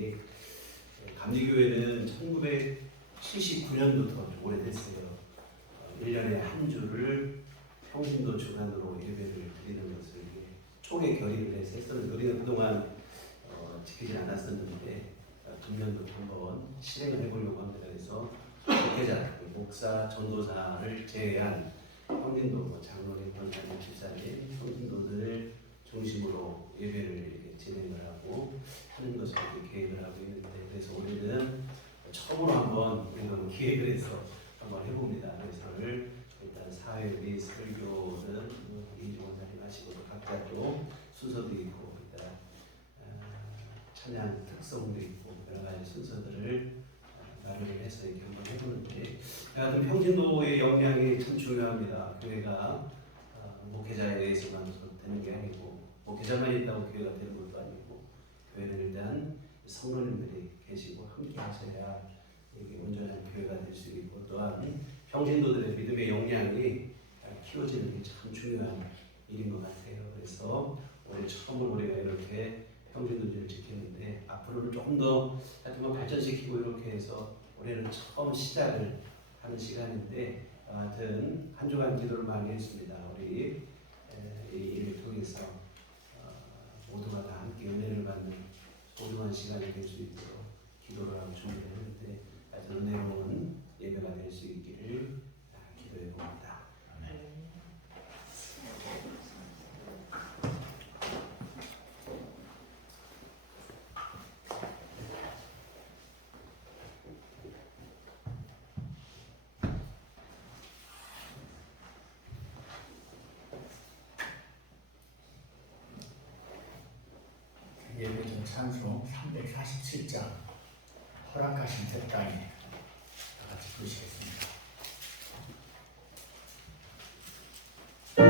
것이 감리교회는 1979년부터 오래됐어요. 1년에 한 주를 평신도 주간으로 예배를 드리는 것을 총회 결의를 해서 했었는데 우리는 그동안 지키지 않았었는데 금년도 한번 실행을 해보려고 합니다. 그래서 목회자, 목사, 전도사를 제외한 평신도 장로님, 권사님, 집사님, 평신도들을 중심으로 예배를 이렇게 진행을 하고 하는 것을 계획을 하고 있는데 그래서 올해는 처음으로 한번 우리가 기획을 해서 한번 해봅니다. 그래서 일단 사회비 설교는 이종원 사님 하시고 각자 또 순서도 있고 일단 찬양 특성도 있고 여러 가지 순서들을 마련을 해서 이렇게 한번 해보는데 하여튼 평신도의 역량이 참 중요합니다. 교회가 목회자에 의해서만 되는 게 아니고 목회자만 있다고 교회가 되는 것도 아니고 교회는 일단 성도님들이 계시고 함께 하셔야 이게 온전한 교회가 될 수 있고 또한 평신도들의 믿음의 역량이 키워지는 게 참 중요한 일인 것 같아요. 그래서 올해 처음으로 우리가 이렇게 평신도들을 지켰는데 앞으로는 조금 더 하여튼 발전시키고 이렇게 해서 올해는 처음 시작을 하는 시간인데 하여튼 한 주간 기도를 많이 했습니다. 우리 이 일을 통해서 모두가 다 함께 은혜를 받는 소중한 시간이 될 수 있도록 기도를 하고 준비를 했는데 하여튼 은혜로운 예배가 될 수 있기를 기도해 봅니다. 예배전 찬송 347장 허락하신 새 땅에 다 같이 부르시겠습니다. 주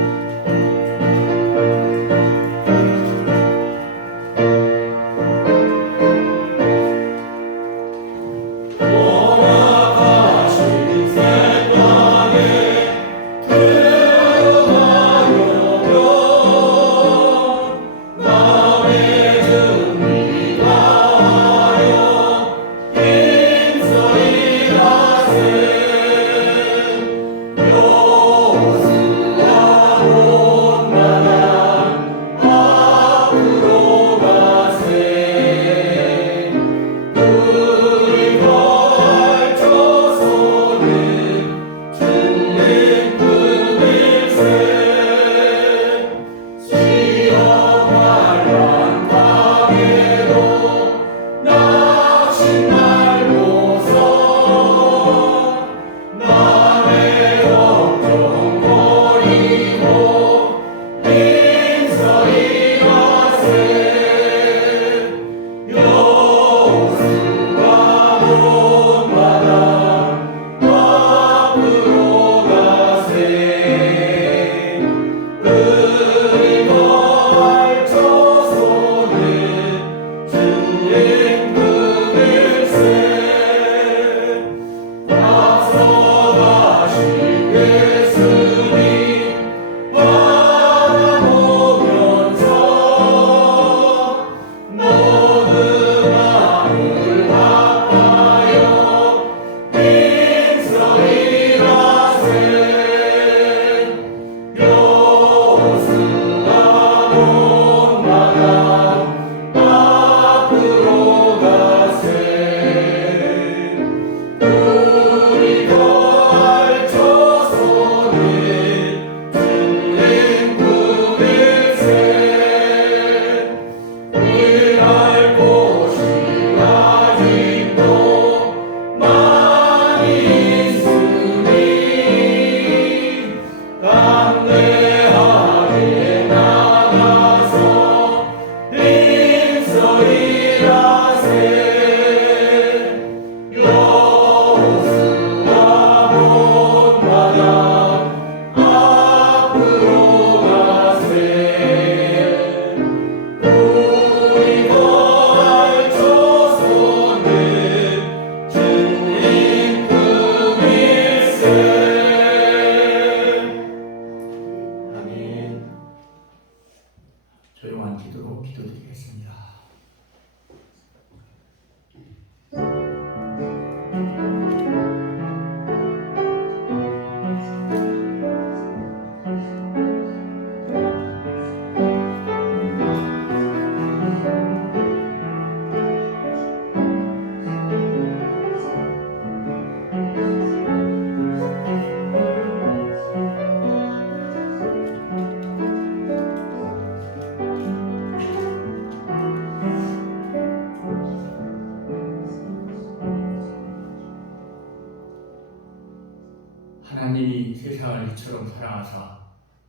이처럼 사랑하사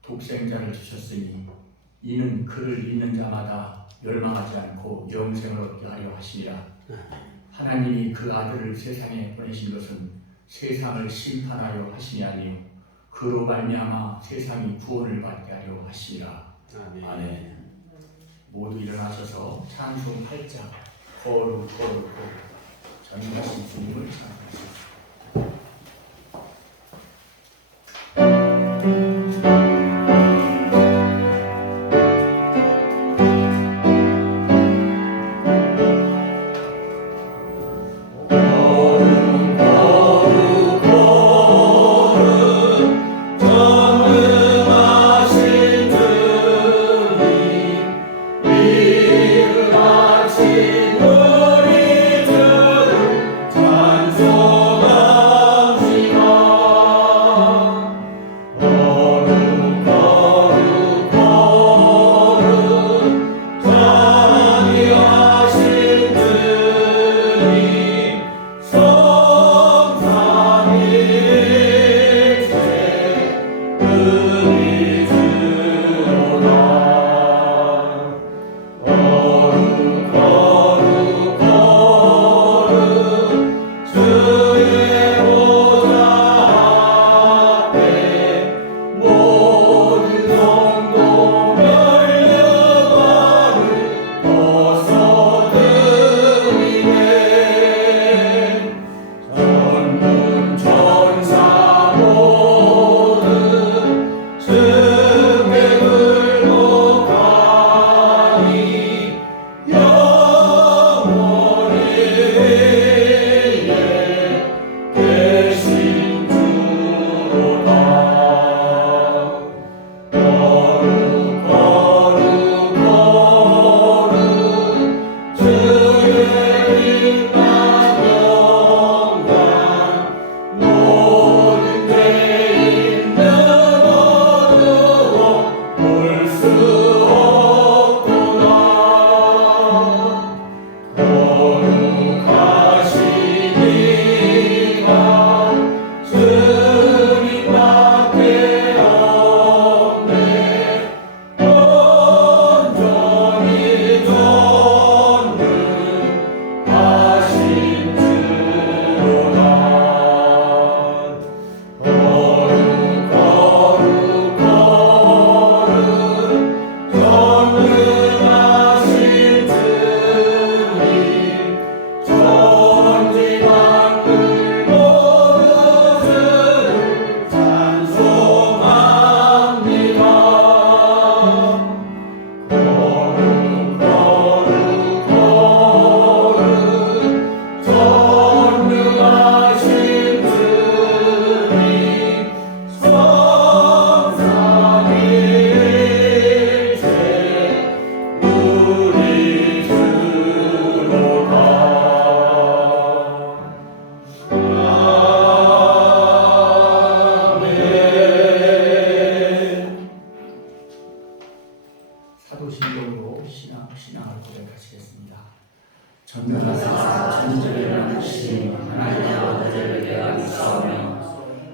독생자를 주셨으니 이는 그를 믿는 자마다 멸망하지 않고 영생을 얻게 하려 하시니라. 하나님이 그 아들을 세상에 보내신 것은 세상을 심판하려 하심이 아니요 그로 말미암아 세상이 구원을 받게 하려 하시니라. 아멘. 모두 일어나셔서 찬송 8장 거룩 거룩 거룩 전능하신 주님을 찬송하시옵소서. 사도신경으로 신앙을 고백하시겠습니다. 전능하사 전지전능하신 하나님 아버지를 내가 믿사오며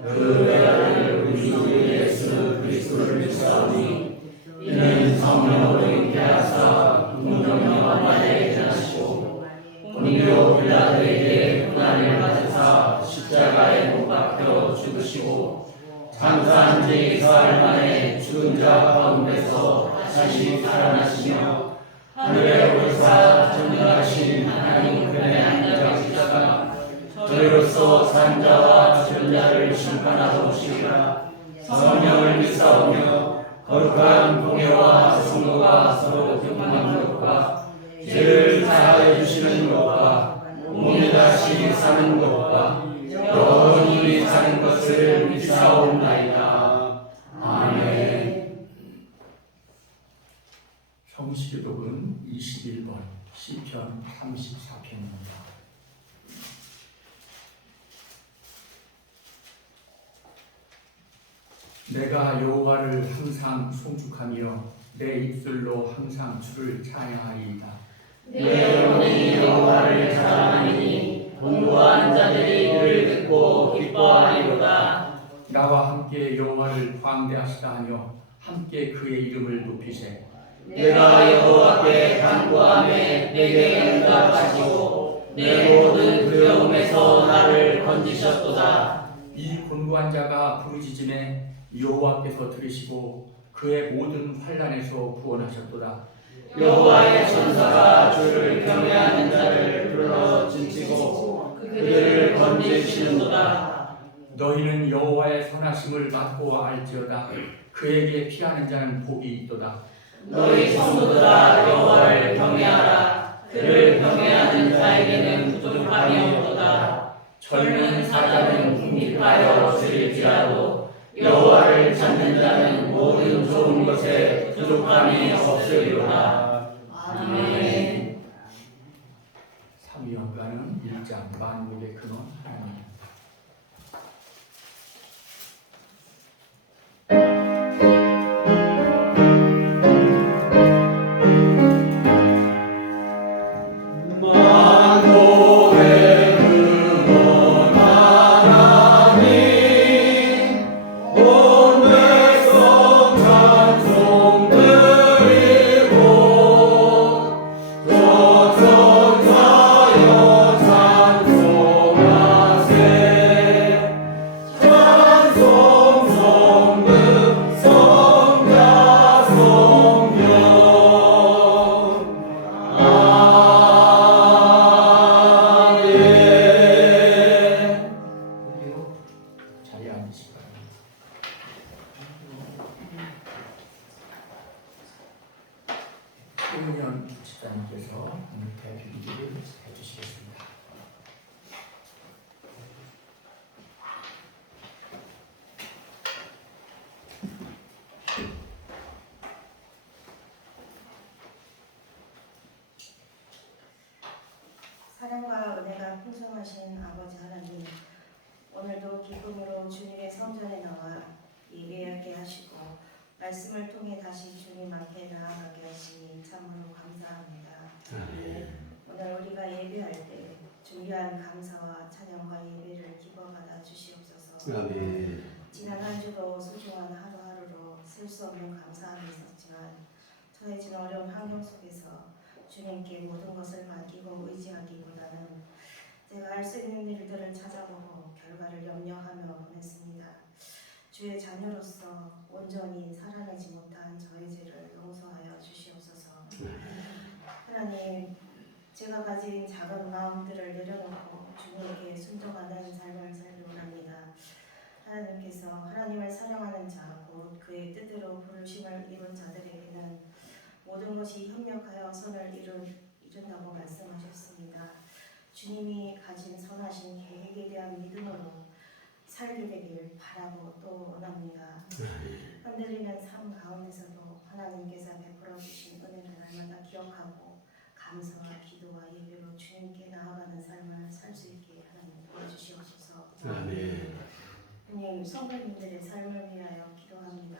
그 외아들 우리 주 예수 그리스도를 믿사오니 이는 성령으로 잉태하사 동정녀와 마리아에 전하시고 본디오 빌라도에게 고난을 받으사 십자가에 못 박혀 죽으시고 장사한 지 사흘 만에 죽은 자 가운데서 다시 살아나시며 하늘에 오르사 전능하신 하나님 우편에 앉아계시다가 저희로서 산 자와 죽은 자를 심판하러 오시리라. 성령을 믿사오며 거룩한 공예와 성도가 서로 교통하는 것과 죄를 사하여 주시는 것과 몸이 다시 사는 것과 영원히 사는 것을 믿사옵나이다. 아멘. 성시교독은 21번 시편 34편입니다. 내가 여호와를 항상 송축하며 내 입술로 항상 주를 찬양하리이다. 내 영혼이 여호와를 찬양하니 공부한 자들이 이를 듣고 기뻐하리로다. 나와 함께 여호와를 인도하시다 하며 함께 그의 이름을 높이세. 내가 여호와께 간구하매 내게 응답하시고 내 모든 두려움에서 나를 건지셨도다. 이 곤고한 자가 부르짖음에 여호와께서 들으시고 그의 모든 환난에서 구원하셨도다. 여호와의 천사가 주를 경외하는 자를 불러 징치고 그들을 건지시는도다. 너희는 여호와의 선하심을 맛보아 알지어다. 그에게 피하는 자는 복이 있도다. 너희 성도들아 여호와를 경외하라. 그를 경외하는 자에게는 부족함이 없도다. 젊은 사자는 궁핍하여 쓰릴지라도 여호와를 찾는 자는 모든 좋은 것에 부족함이 없으리로다. 아멘. 삼위연가는 1장 만국의 근원 하나님. 자리에 앉으시기 바랍니다. 최은현 집사님께서 대비기를 해주시겠습니다. 사랑과 은혜가 풍성하신 아버지 하나님, 오늘도 기쁨으로 주님의 성전에 나와 예배하게 하시고 말씀을 통해 다시 주님 앞에 나아가게 하시니 참으로 감사합니다. 오늘 우리가 예배할 때 준비한 감사와 찬양과 예배를 기뻐받아 주시옵소서. 아멘. 지난 한 주도 소중한 하루하루로 셀 수 없는 감사함이 있었지만 처해진 어려운 환경 속에서 주님께 모든 것을 맡기고 의지하기보다는 제가 할 수 있는 일들을 찾아보고 결과를 염려하며 보냈습니다. 주의 자녀로서 온전히 살아내지 못한 저의 죄를 용서하여 주시옵소서. 하나님, 제가 가진 작은 마음들을 내려놓고 주님께 순종하는 삶을 살기로 합니다. 하나님께서 하나님을 사랑하는 자, 곧 그의 뜻대로 부르심을 이룬 자들에게는 모든 것이 협력하여 선을 이룬다고 말씀하셨습니다. 주님이 가진 선하신 계획에 대한 믿음으로 살게 되길 바라고 또 원합니다. 흔들리는 삶 가운데서도 하나님께서 베풀어 주신 은혜를 날마다 기억하고 감사와 기도와 예배로 주님께 나아가는 삶을 살 수 있게 하나님 도와주시옵소서. 아멘. 주님, 성도님들의 삶을 위하여 기도합니다.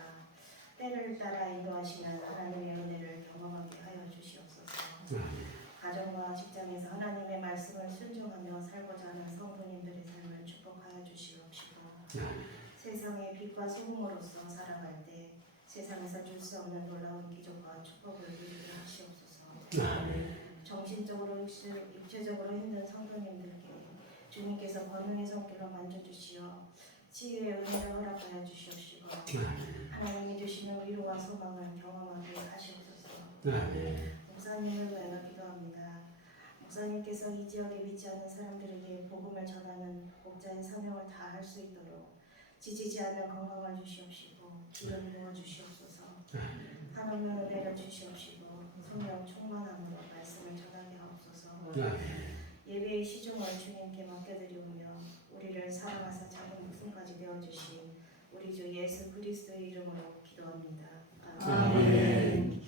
때를 따라 인도하시는 하나님의 은혜를 경험하게 하여 주시옵소서. 가정과 직장에서 하나님의 말씀을 순종하며 살고자 하는 성도님들의 삶을 축복하여 주시옵시고 세상의 빛과 소금으로서 살아갈 때 세상에서 줄 수 없는 놀라운 기적과 축복을 누리게 하시옵소서. 정신적으로 육체적으로 힘든 성도님들께 주님께서 권능의 손길로 만져주시어 치유의 은혜를 허락하여 주시옵시고 하나님이 주시는 위로와 소망을 경험하게 하시옵소서. 목사님을 위하여 기도합니다. 목사님께서 이 지역에 위치하는 사람들에게 복음을 전하는 목자의 사명을 다할 수 있도록 지치지 않는 건강을 주시옵시고 기름 부어 주시옵소서. 하나님의 은혜를 주시옵시고 성령 충만함으로 말씀을 전하게 하옵소서. 예배의 시중을 주님께 맡겨드리오며 우리를 사랑하사 작은 목숨까지 내어주신 우리 주 예수 그리스도의 이름으로 기도합니다. 아멘.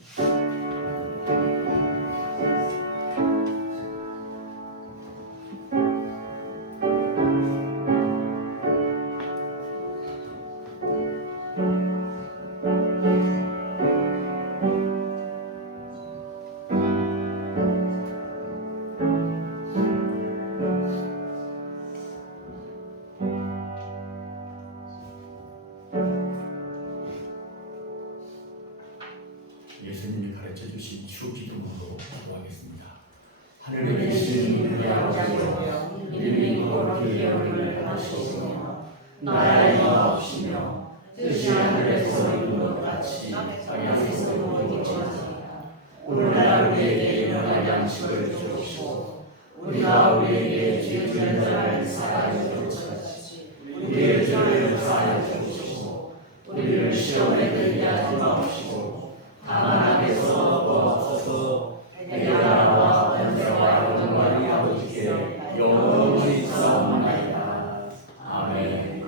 하시며 인민 거룩히 여기를 하시며 나라의 없으며 뜻이 하늘에서 이룬 것 같이 땅에서도 이루어지리라. 오늘날 우리에게 일용할 양식을 주옵시고 우리가 우리에게 죄 지은 자를 사하여 주옵소서. 우리의 죄를 사하여 주옵시고 우리를 시험에 들게 하지 마옵시고 다만 악에서 구하옵소서. 내게 나라와 권세와 영광이 아버지께 영원히 있사옵나이다. 아멘.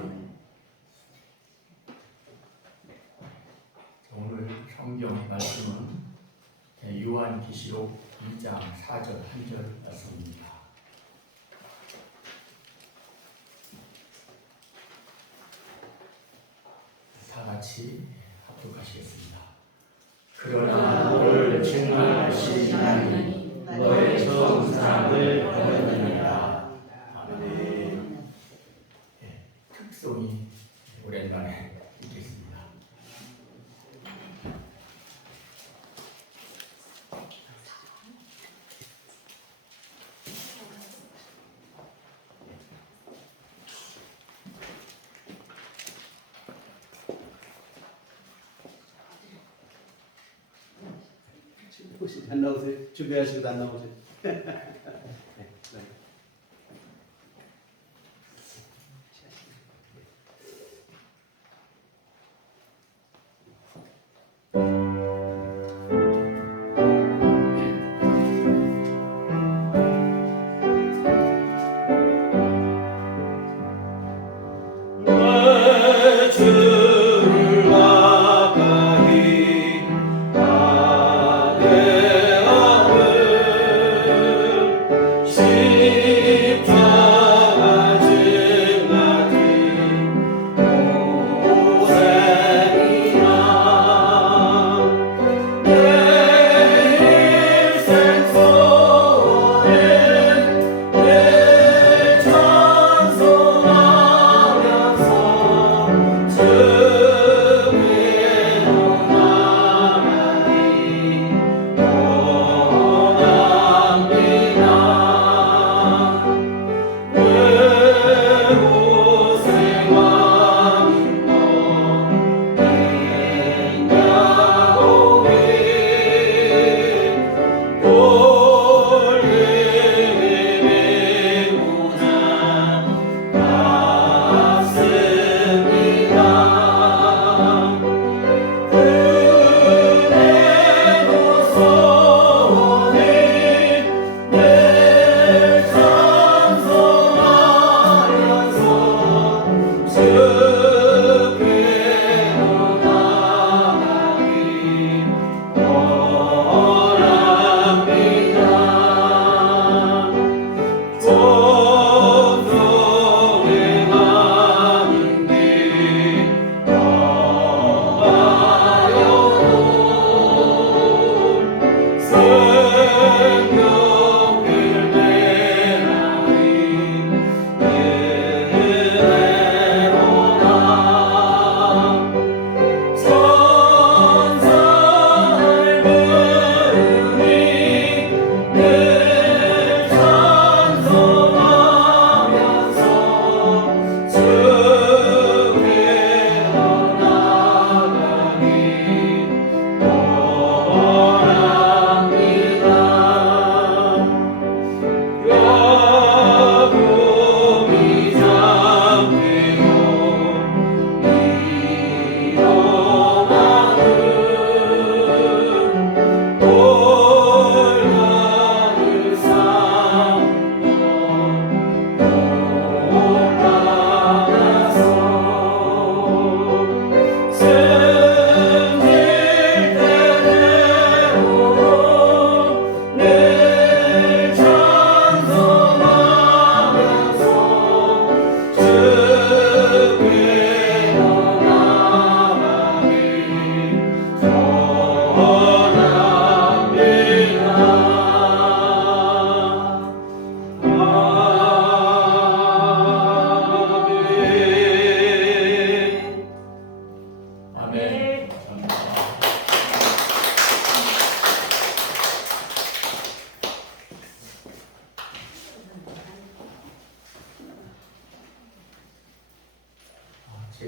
오늘 성경 말씀은 요한계시록 2장 4절 1절 말씀입니다. 다 같이 합독하시겠습니다. 그러나 너를 책망하시지 않으니 너의 처음 사랑을 버렸느니라. 아멘. 특송이 오랜만에 읽겠습니다. 혹시 안 나오세요? 준비하시고도 안 나오세요? 네.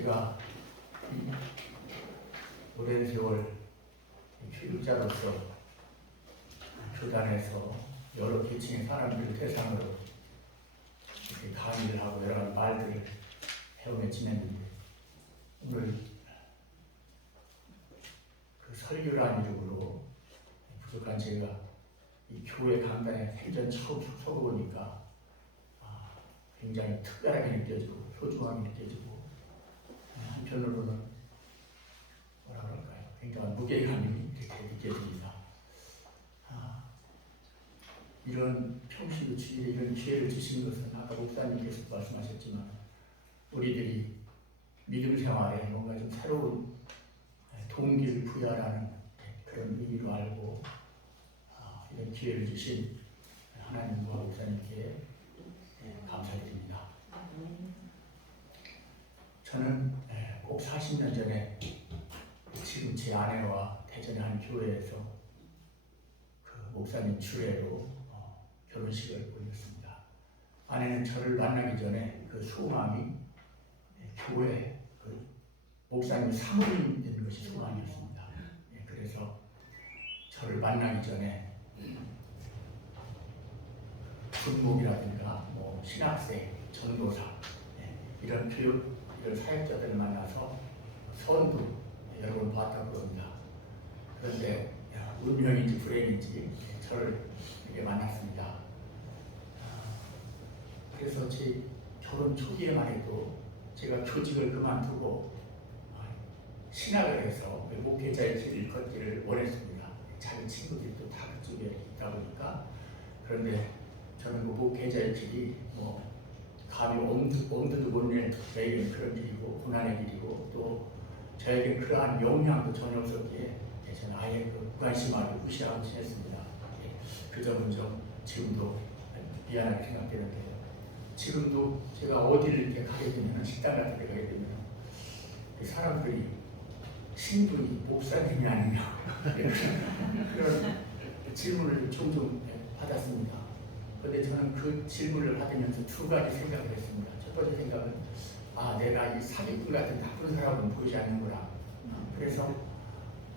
제가 이 오랜 세월 교육자로서 교단에서 여러 계층의 사람들을 대상으로 이렇게 강의를 하고 여러 가지 말들을 해오며 지냈는데 오늘 그 설교라는 이름으로 부족한 제가 이 교회 강단에 생전 처음 서보니까 굉장히 특별하게 느껴지고 소중하게 느껴지고 한편으로는 뭐라 그럴까요? 굉장한 무게감이 이렇게 느껴집니다. 이런 평시도 주일에 이런 기회를 주신 것은 아까 목사님께서 말씀하셨지만 우리들이 믿음 생활에 뭔가 좀 새로운 동기를 부여하라는 그런 의미로 알고 이런 기회를 주신 하나님과 목사님께 감사드립니다. 저는 꼭 40년 전에 지금 제 아내와 대전의 한 교회에서 그 목사님 주례로 결혼식을 올렸습니다. 아내는 저를 만나기 전에 그 소망이 교회 그 목사님 사모님 되는 것이 소망이었습니다. 그래서 저를 만나기 전에 군목이라든가 뭐 신학생, 전도사 이런 교육 이런 사역자들을 만나서 선두 여러 번 봤다고 합니다. 그런데 운명인지 불행인지 저를 이렇게 만났습니다. 그래서 제 결혼 초기에만 해도 제가 교직을 그만두고 신학을 해서 목회자의 길을 걷기를 원했습니다. 자기 친구들도 다 그쪽에 있다 보니까. 그런데 저는 그 목회자의 길이 뭐 감히 엄두도 못 낼 저에게는 그런 길이고 고난의 길이고 또 저에게 그러한 영향도 전혀 없었기에 저는 아예 무관심하게 무시하고 지냈습니다. 그 점은 좀 지금도 미안하게 생각되는데요. 지금도 제가 어디를 이렇게 가게 되면 식당 같은 데 가게 되면 사람들이 신분이 목사님이 아니냐 그런 질문을 종종 받았습니다. 그런데 저는 그 질문을 받으면서 두 가지 생각을 했습니다. 첫 번째 생각은 내가 이 사기꾼 같은 나쁜 사람은 보이지 않는구나. 그래서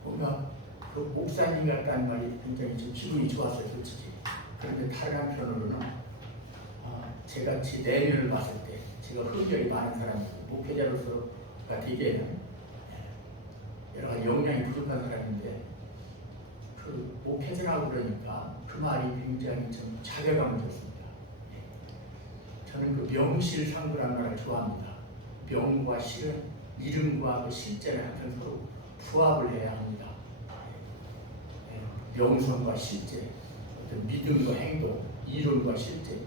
뭔가 그 목사님 같다는 말이 굉장히 좀 기분이 좋았어요, 솔직히. 그런데 다른 한편으로는 제가 제 내면을 봤을 때 제가 흥결이 많은 사람이고 목회자로서가 되기에는 여러 가지 역량이 부족한 사람인데 그 목회자라고 그러니까 그 말이 굉장히 좀 자괴감을 줬습니다. 저는 그 명실상부라는 말을 좋아합니다. 명과 실은 이름과 그 실제를 항상 서로 부합을 해야 합니다. 명성과 실제, 어떤 믿음과 행동, 이론과 실제,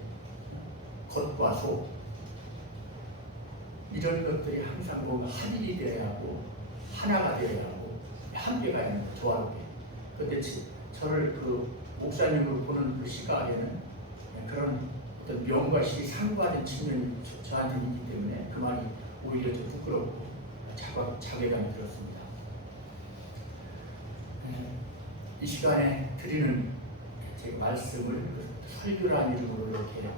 겉과 속 이런 것들이 항상 뭔가 합일이 되어야 하고 하나가 되어야 하고 함께가 있는 거 조화롭게. 그런데 저를 그 목사님으로 보는 그 시각에는 그런 어떤 명과 실이 상부하는 측면이 저한테 있기 때문에 그 말이 오히려 좀 부끄럽고 자괴감이 들었습니다. 이 시간에 드리는 제 말씀을 설교라는 이름으로 이렇게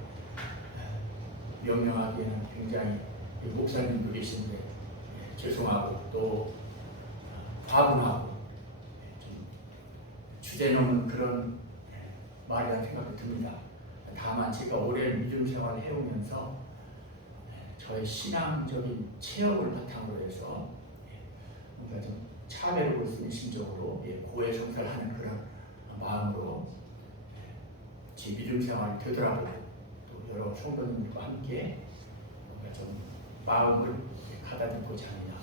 명명하기에는 굉장히 목사님도 계신데 죄송하고 또 과분하고 좀 주제넘는 그런 말이라는 생각도 듭니다. 다만 제가 오랜 믿음 생활을 해오면서 저의 신앙적인 체험을 바탕으로 해서 뭔가 좀 참회를 볼 수 있는 심정으로 고해성사하는 그런 마음으로 제 믿음 생활을 되돌아보고 또 여러 성도님들과 함께 뭔가 좀 마음을 가다듬고자 합니다.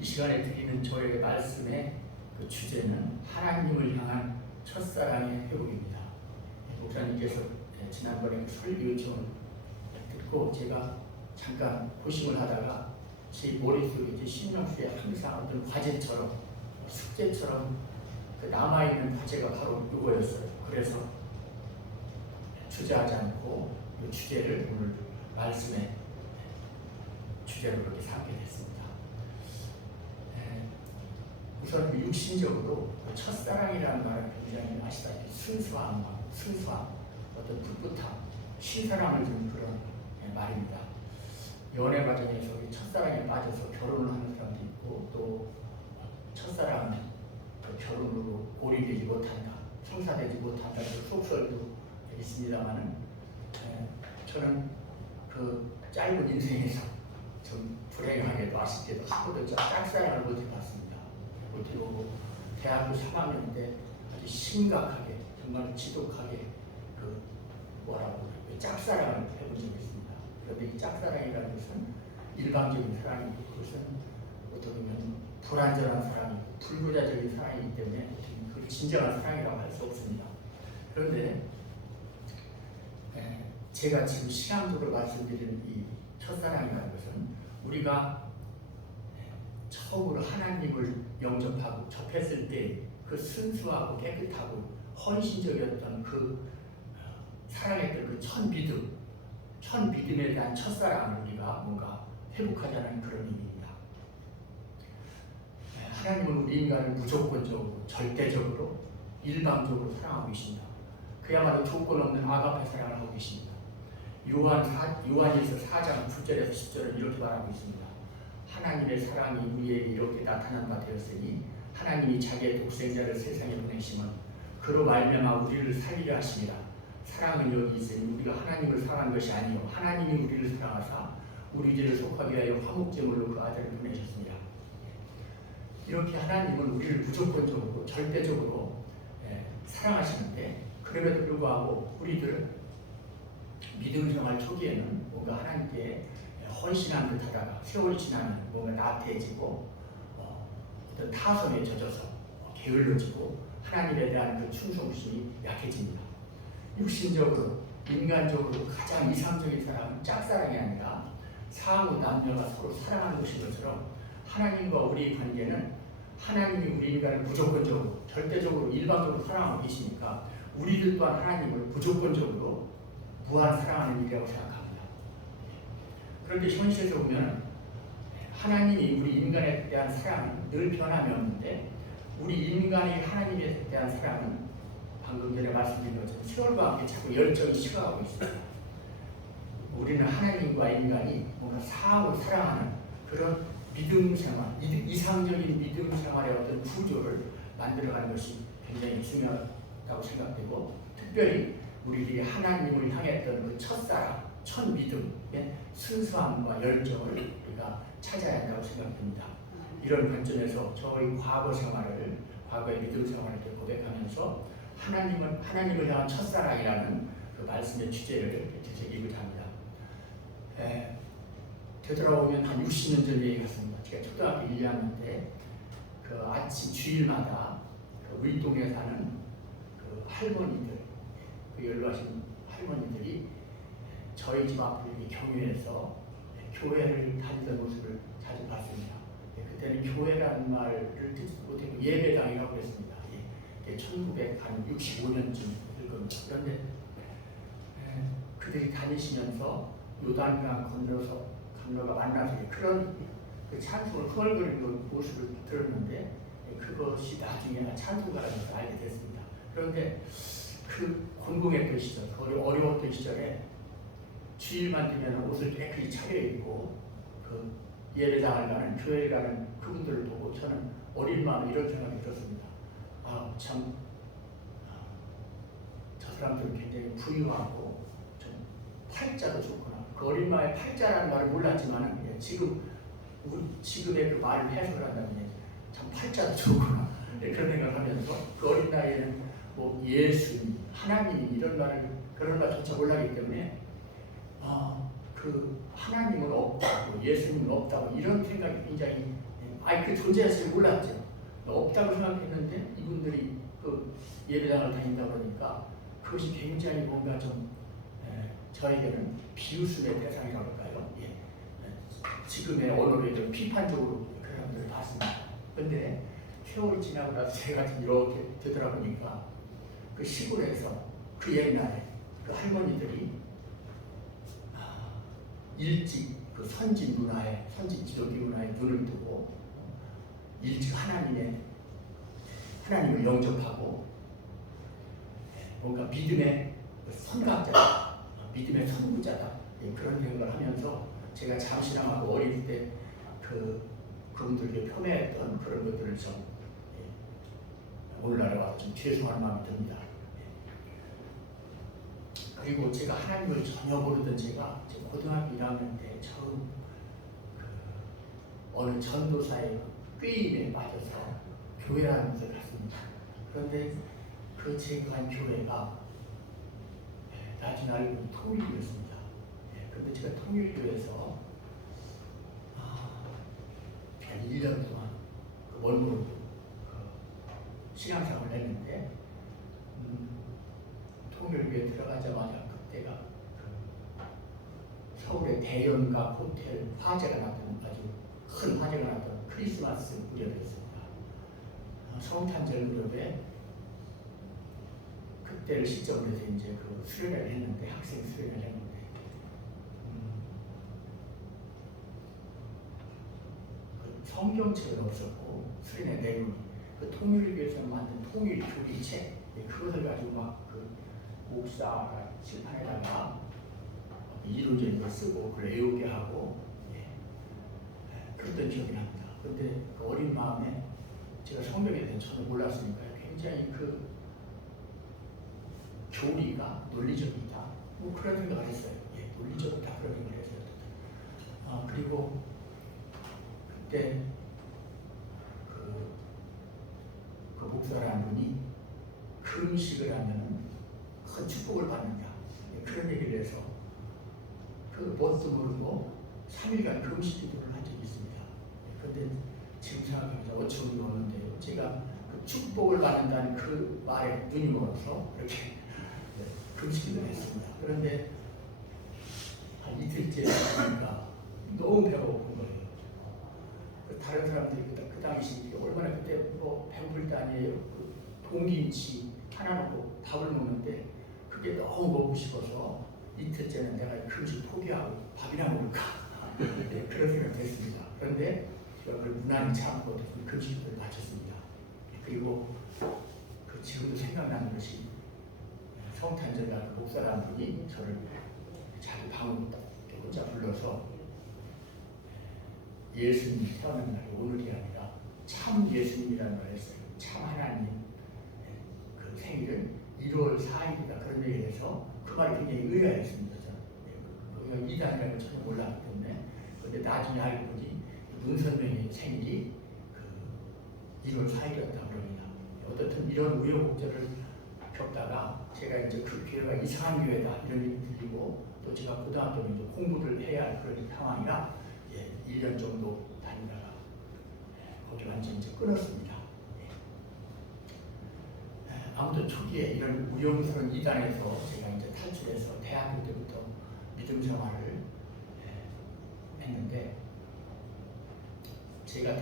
이 시간에 드리는 저의 말씀의 그 주제는 하나님을 향한 첫사랑의 회복입니다. 목사님께서 지난번에 설교 요청을 듣고 제가 잠깐 고심을 하다가 제 머릿속에 제 신명수에 항상 어떤 과제처럼 숙제처럼 그 남아있는 과제가 바로 이거였어요. 그래서 주저하지 않고 이 주제를 오늘 말씀의 주제로 이렇게 삼게 됐습니다. 우선 육신적으로 첫사랑이라는 말은 굉장히 아시다시피 순수함, 어떤 풋풋함, 신선함을 주는 그런 말입니다. 연애 과정에서 첫사랑에 빠져서 결혼을 하는 사람도 있고 또 첫사랑 결혼으로 고리되지 못한다, 성사되지 못한다 그 속설도 있습니다만은 저는 그 짧은 인생에서 좀 불행하게도 아쉽게도 한 번도 짝사랑을 못 해봤습니다. 못 해보고 대학교 3학년 때 아주 심각하게 정말 지독하게 그 뭐라고 짝사랑을 해본 적이 있습니다. 그런데 이 짝사랑이라는 것은 일방적인 사랑이고 그것은 어떻게 보면 불완전한 사랑이고 불구자적인 사랑이기 때문에 그 진정한 사랑이라고 할 수 없습니다. 그런데 제가 지금 신앙적으로 말씀드리는 이 첫사랑이라는 것은 우리가 처음으로 하나님을 영접하고 접했을 때 그 순수하고 깨끗하고 헌신적이었던 그 사랑했던 그 첫 믿음에 대한 첫사랑을 우리가 뭔가 회복하자는 그런 의미입니다. 하나님은 우리 인간을 무조건적으로, 절대적으로, 일방적으로 사랑하고 계십니다. 그야말로 조건 없는 아가페 사랑을 하고 계십니다. 요한일서 4장 9절에서 10절은 이렇게 말하고 있습니다. 하나님의 사랑이 우리에게 이렇게 나타난 바 되었으니 하나님이 자기의 독생자를 세상에 보내심은 그로 말미암아 우리를 살리려 하심이라. 사랑은 여기 있으니 우리가 하나님을 사랑한 것이 아니요 하나님이 우리를 사랑하사 우리 죄를 속하게 하여 화목제물로 그 아들을 보내셨습니다. 이렇게 하나님은 우리를 무조건적으로 절대적으로 사랑하시는데 그럼에도 불구하고 우리들은 믿음 생활 초기에는 뭔가 하나님께 헌신한 듯 하다가 세월이 지나면 뭔가 나태해지고 어떤 타성에 젖어서 게을러지고 하나님에 대한 그 충성심이 약해집니다. 육신적으로 인간적으로 가장 이상적인 사랑은 짝사랑이 아니라 사후 남녀가 서로 사랑하는 것인 것처럼 하나님과 우리의 관계는 하나님이 우리 인간을 무조건적으로 절대적으로 일방적으로 사랑하고 계시니까 우리들 또한 하나님을 무조건적으로 무한 사랑하는 일이라고 생각합니다. 그런데 현실에서 보면 하나님이 우리 인간에 대한 사랑은 늘 변함이 없는데 우리 인간이 하나님에 대한 사랑은 방금 전에 말씀드린 것처럼 세월과 함께 자꾸 열정이 식어가고 있습니다. 우리는 하나님과 인간이 뭔가 사하고 사랑하는 그런 믿음 생활, 이상적인 믿음 생활의 어떤 구조를 만들어가는 것이 굉장히 중요하다고 생각되고 특별히 우리들이 하나님을 향했던 그 첫사랑, 첫 믿음의 순수함과 열정을 우리가 찾아야 한다고 생각됩니다. 이런 관점에서 저희 과거의 믿음 생활을 고백하면서 하나님을 향한 첫사랑이라는 그 말씀의 주제를 되새기고자 합니다. 되돌아보면 한 60년 전 얘기 같습니다. 제가 초등학교 1학년 때 그 아침 주일마다 그 울동에 사는 그 할머니들, 그 연로하신 할머니들이 저희 집 앞을 경유해서 교회를 다니던 모습을 자주 봤습니다. 그때는 교회라는 말을 듣지 못했고 예배당이라고 했습니다. 1965년쯤일 겁니다. 그런데 그들이 다니시면서 요단강 건너가 만나서 그런 그 찬송을 흥얼거리는 모습을 들었는데 그것이 나중에 찬송가라는 것을 알게 됐습니다. 그런데 그 곤궁했던 시절, 어려웠던 시절에 주일만 되면 옷을 깨끗이 차려입고 그 예배당을 가는, 교회에 가는 그분들을 보고 저는 어린 마음에 이런 생각이 들었습니다. 저 사람들은 굉장히 부유하고 좀 팔자도 좋구나. 그 어린 마음에 팔자라는 말을 몰랐지만 지금의 그 말을 해석을 한다면 참 팔자도 좋구나. 그런 생각을 하면서 그 어린 나이에는 뭐 예수님, 하나님 그런 말조차 몰랐기 때문에 그 하나님은 없다고 예수님은 없다고 이런 생각이 굉장히 그 존재 자체를 몰랐죠. 없다고 생각했는데 이분들이 그 예배당을 다닌다 그러니까 그것이 굉장히 뭔가 좀 저에게는 비웃음의 대상이라고 할까요? 지금의 언어로 좀 비판적으로 그런 사람들을 봤습니다. 그런데 세월이 지나고 나서 제가 이렇게 되돌아보니까 그 시골에서 그 옛날에 그 할머니들이 일찍 그 선진 기독교 문화에 눈을 뜨고 일찍 하나님을 영접하고 뭔가 믿음의 선각자다, 믿음의 선구자다 그런 생각을 하면서 제가 잠시나마 어릴 때 그분들께 폄훼했던 그런 것들을 좀 오늘날에 와서 좀 죄송한 마음이 듭니다. 그리고 제가 하나님을 전혀 모르던 제가 고등학교 1학년 때 처음 어느 전도사의 꾀임에 빠져서 교회라는 곳에 갔습니다. 그런데 그 제가 간 교회가 나중에 알고 보니 통일교였습니다. 그런데 제가 통일교에서 한 1년 동안 원무로 신앙생활을 했는데 통일교에 들어가자마자 그때가 서울의 대연각 호텔 화재가 났던 아주 큰 화재가 났던 크리스마스 무렵이었습니다. 성탄절 무렵에 그때를 시점으로 해서 이제 그 수련회를 했는데 학생 수련회를 했는데 그 성경책은 없었고 수련회 내용이 그 통일교에서 만든 통일교리책 그것을 가지고 막 그 목사가 칠판에다가 이론적인 걸 쓰고 그걸 외우게 하고 그랬던 기억이 납니다. 그런데 그 어린 마음에 제가 성경에 대해 전혀 몰랐으니까 굉장히 그 교리가 논리적이다. 뭐 그런 생각을 했어요. 논리적이다 그런 생각을 했어요. 그리고 그때 그 목사라는 분이 금식을 하면은 큰 축복을 받는다. 그런 얘기를 해서 그 뭣도 모르고 3일간 금식 기도를 한 적이 있습니다. 그런데 지금 생각하면 어처구니 없는데요. 제가 그 축복을 받는다는 그 말에 눈이 멀어서 이렇게 금식 기도를 했습니다. 그런데 한 이틀째 보니까 너무 배가 고픈 거예요. 다른 사람들이 그 당시 얼마나 그때 뭐 배고플 때 아니에요. 그 동김치 하나 넣고 밥을 먹는데 그게 너무 먹고 싶어서 이틀째는 내가 금식 포기하고 밥이나 먹을까 그런 생각이 됐습니다. 그런데 그걸 무난히 참고 금식을 마쳤습니다. 그리고 그 지금도 생각나는 것이 성탄절 날 목사라는 분이 저를 자기 방으로 혼자 불러서 예수님이 태어난 날이 오늘이 아니라 참 예수님이라는 걸 했어요. 참 하나님 그 생일은 1월 4일이다 그런 얘기를 해서 그 말이 굉장히 의아했습니다. 저는 이단이라는 걸 전혀 몰랐기 때문에. 그런데 나중에 알고 보니 문선명의 생일이 그 1월 4일이었다 그럽니다. 어떻든 이런 우여곡절을 겪다가 제가 이제 그 교회가 이상한 교회다 이런 얘기 들리고 또 제가 고등학교는 이제 공부를 해야 할 그런 상황이라 1년 정도 다니다가 거기 완전히 이제 끊었습니다. 아무튼 초기에 이런 우영스러운 이단에서 제가 이제 탈출해서 대학교 때부터 믿음 생활을 했는데 제가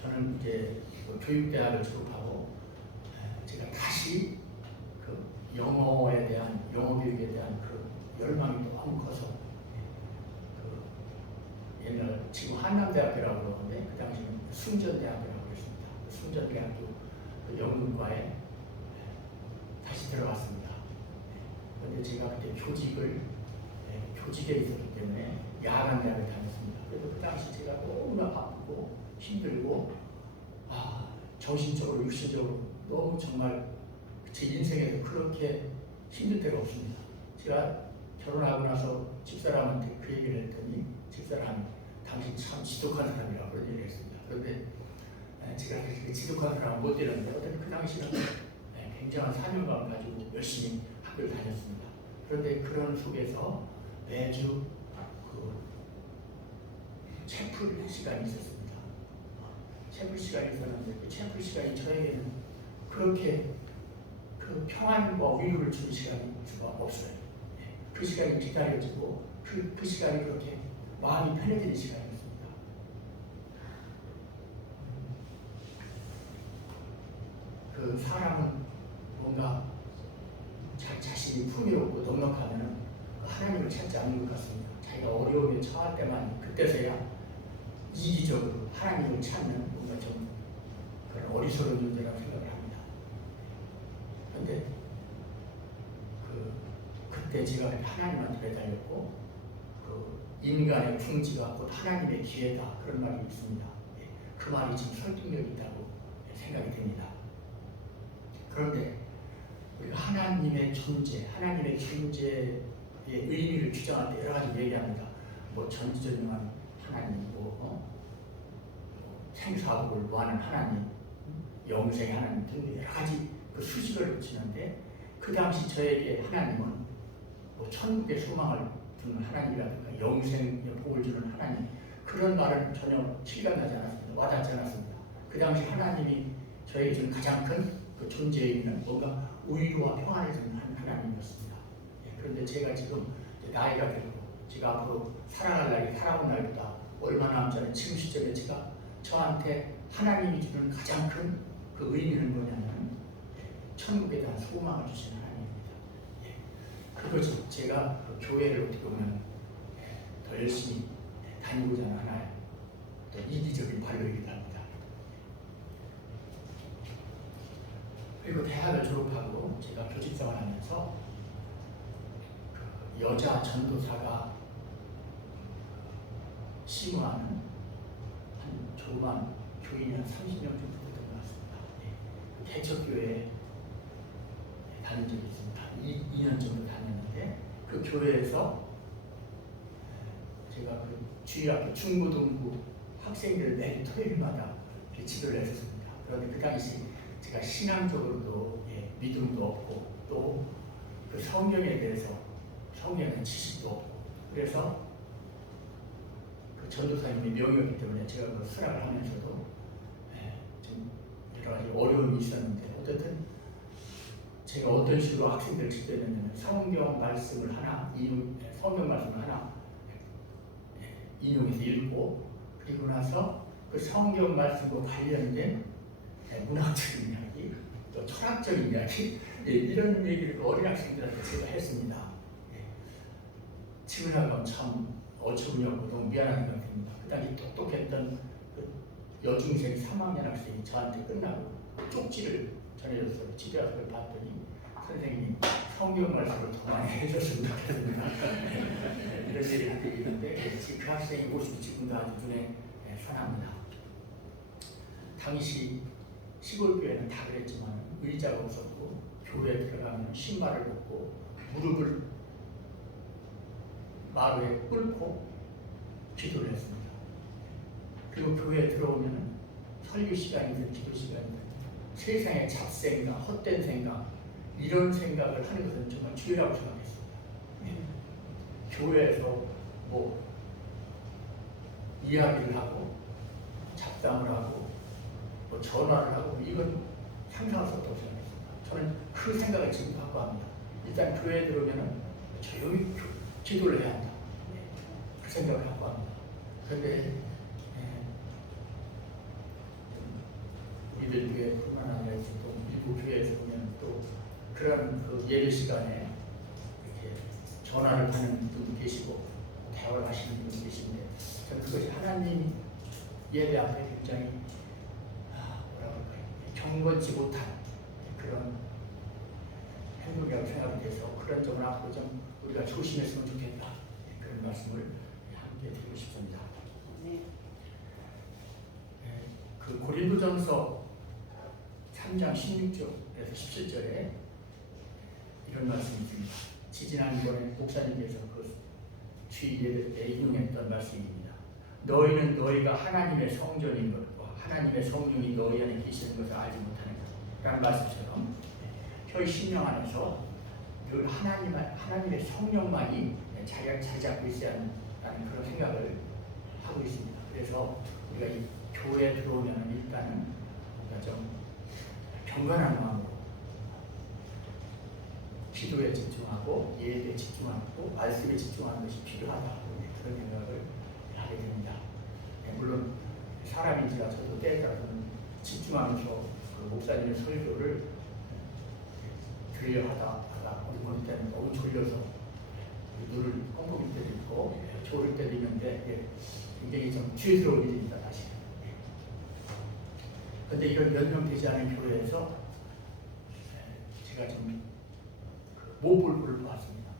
저는 이제 교육대학을 졸업하고 제가 다시 그 영어에 대한 영어 교육에 대한 그 열망이 너무 커서 옛날 지금 한남대학교라고 그러는데 그 당시는 순전대학교라고 했습니다. 순전대학교 영문과에 다시 들어갔습니다. 그런데 제가 그때 교직에 있었기 때문에 야간대학을 다녔습니다. 그래도 그 당시 제가 너무나 바쁘고 힘들고 정신적으로 육신적으로 너무 정말 제 인생에서 그렇게 힘들 때가 없습니다. 제가 결혼하고 나서 집사람한테 그 얘기를 했더니 집사람이 당신 참 지독한 사람이라고 그런 얘기를 했습니다. 그런데 제가 그렇게 지독한 사람은 못 되는데 어떤 그 당시는 굉장한 사명감을 가지고 열심히 학교를 다녔습니다. 그런데 그런 속에서 매주 그 채플 시간이 있었습니다. 채플 시간이 있었는데 그 채플 시간이 저에게는 그렇게 그 평안과 위로를 주는 시간이 수가 없어요. 그 시간이 기다려지고 그 시간이 그렇게 마음이 편해지는 시간이었습니다. 그 사람은 뭔가 자신이 풍요롭고 넉넉하면 하나님을 찾지 않는 것 같습니다. 자기가 어려움에 처할 때만 그때서야 이기적으로 하나님을 찾는 뭔가 좀 그런 어리석은 존재라고 생각을 합니다. 그런데 그때 제가 하나님한테 매달렸고 인간의 풍지가 곧 하나님의 기회다 그런 말이 있습니다. 그 말이 좀 설득력이 있다고 생각이 됩니다. 그런데 우리가 하나님의 존재, 하나님의 존재의 의미를 규정할 때 여러 가지 얘기합니다. 뭐 전지전능한 하나님, 생사복을 구하는 하나님, 영생의 하나님 등 여러 가지 그 수식을 붙이는데 그 당시 저에게 하나님은 뭐 천국의 소망을 주는 하나님이라든가 영생의 복을 주는 하나님 그런 말은 전혀 실감나지 않았습니다. 와닿지 않았습니다. 그 당시 하나님이 저에게 주는 가장 큰 그 존재에 있는 뭔가 우위와 평안을 주는 하나님이었습니다. 그런데 제가 지금 나이가 들고 제가 앞으로 살아갈 날이 살아온 날보다 얼마 남지 않은 지금 시점에 제가 저한테 하나님이 주는 가장 큰 그 의미는 뭐냐면 천국에 대한 소망을 주시는 하나님입니다. 그것이 제가 그 교회를 어떻게 보면 더 열심히 다니고자 하는 하나의 또 이기적인 발로이기도 합니다. 그리고 대학을 졸업하고 제가 교직생활 하면서 그 여자 전도사가 심호하는 한 조그만 교인이 한 30명 정도 됐던 것 같습니다. 대척교회에 다닌 적이 있습니다. 2년 정도 다녔는데 그 교회에서 제가 그 주일학교 중고등부 학생들 매일 토요일마다 지도를 했었습니다. 그런데 그 당시 제가 신앙적으로도 믿음도 없고 또 그 성경에 대해서 성경의 지식도 없고 그래서 그 전도사님의 명이었기 때문에 제가 그 수락을 하면서도 좀 여러 가지 어려움이 있었는데 어쨌든 제가 어떤 식으로 학생들을 지도했냐면 성경 말씀을 하나 인용해서 읽고 그리고 나서 그 성경 말씀과 관련된 문학적인 이야기, 또 철학적인 이야기 이런 얘기를 어린 학생들한테 제가 했습니다. 지금 생각하면 참 어처구니 없고 너무 미안한 생각이 듭니다. 그 당시 똑똑했던 그 여중생 3학년 학생이 저한테 끝나고 쪽지를 전해줬어요. 집에 와서 그걸 봤더니 선생님이 성경 말씀을 더 많이 해줬으면 좋겠습니다. 이런 얘기를 한 적이 있는데 그 학생이 모습이 지금도 아주 눈에 선합니다. 당시 시골 교회는 다 그랬지만 의자가 없었고 교회에 들어가면 신발을 벗고 무릎을 마루에 꿇고 기도를 했습니다. 그리고 교회에 들어오면 설교 시간이든 기도 시간이든 세상의 잡생각, 헛된 생각 이런 생각을 하는 것은 정말 죄라고 생각했습니다. 교회에서 뭐 이야기를 하고 잡담을 하고 뭐 전화를 하고 이건 상상할 수 없다고 생각했습니다. 저는 그 생각을 지금도 갖고 합니다. 일단 교회에 들어오면 조용히 기도를 해야 한다. 그 생각을 갖고 합니다. 그런데 우리들 교회뿐만 아니라 또 일부 교회에서 보면 또 그런 그 예배 시간에 이렇게 전화를 하는 분도 계시고 대화를 하시는 분도 계신데 저는 그것이 하나님 예배 앞에 굉장히 경건치 못한 그런 행동이라고 생각이 돼서 그런 점을 앞으로 좀 우리가 조심했으면 좋겠다. 그런 말씀을 함께 드리고 싶습니다. 그 고린도전서 3장 16절에서 17절에 이런 말씀이 있습니다. 지지난번에 목사님께서 그 주일 예배 때 인용했던 말씀입니다. 너희는 너희가 하나님의 성전인 것과 하나님의 성령이 너희 안에 계시는 것을 알지 못하는 것이라는 말씀처럼 저희 신령 안에서 늘 하나님의 성령만이 자리 잡고 있어야 한다는 그런 생각을 하고 있습니다. 그래서 우리가 이 교회에 들어오면 일단은 우리가 좀 경건한 마음으로 기도에 집중하고 예배에 집중하고 말씀에 집중하는 것이 필요하다. 그런 생각을 하게 됩니다. 물론 사람인지라 저도 때에 따라서는 집중하면서 그 목사님의 설교를 들으려 하다가 어느 때는 너무 졸려서 눈을 뻥뻥일 때도 있고 졸을 때도 있는데 굉장히 좀 죄스러운 일입니다. 다시. 그런데 이런 몇 명 되지 않은 교회에서 제가 좀 모bul을 보았습니다.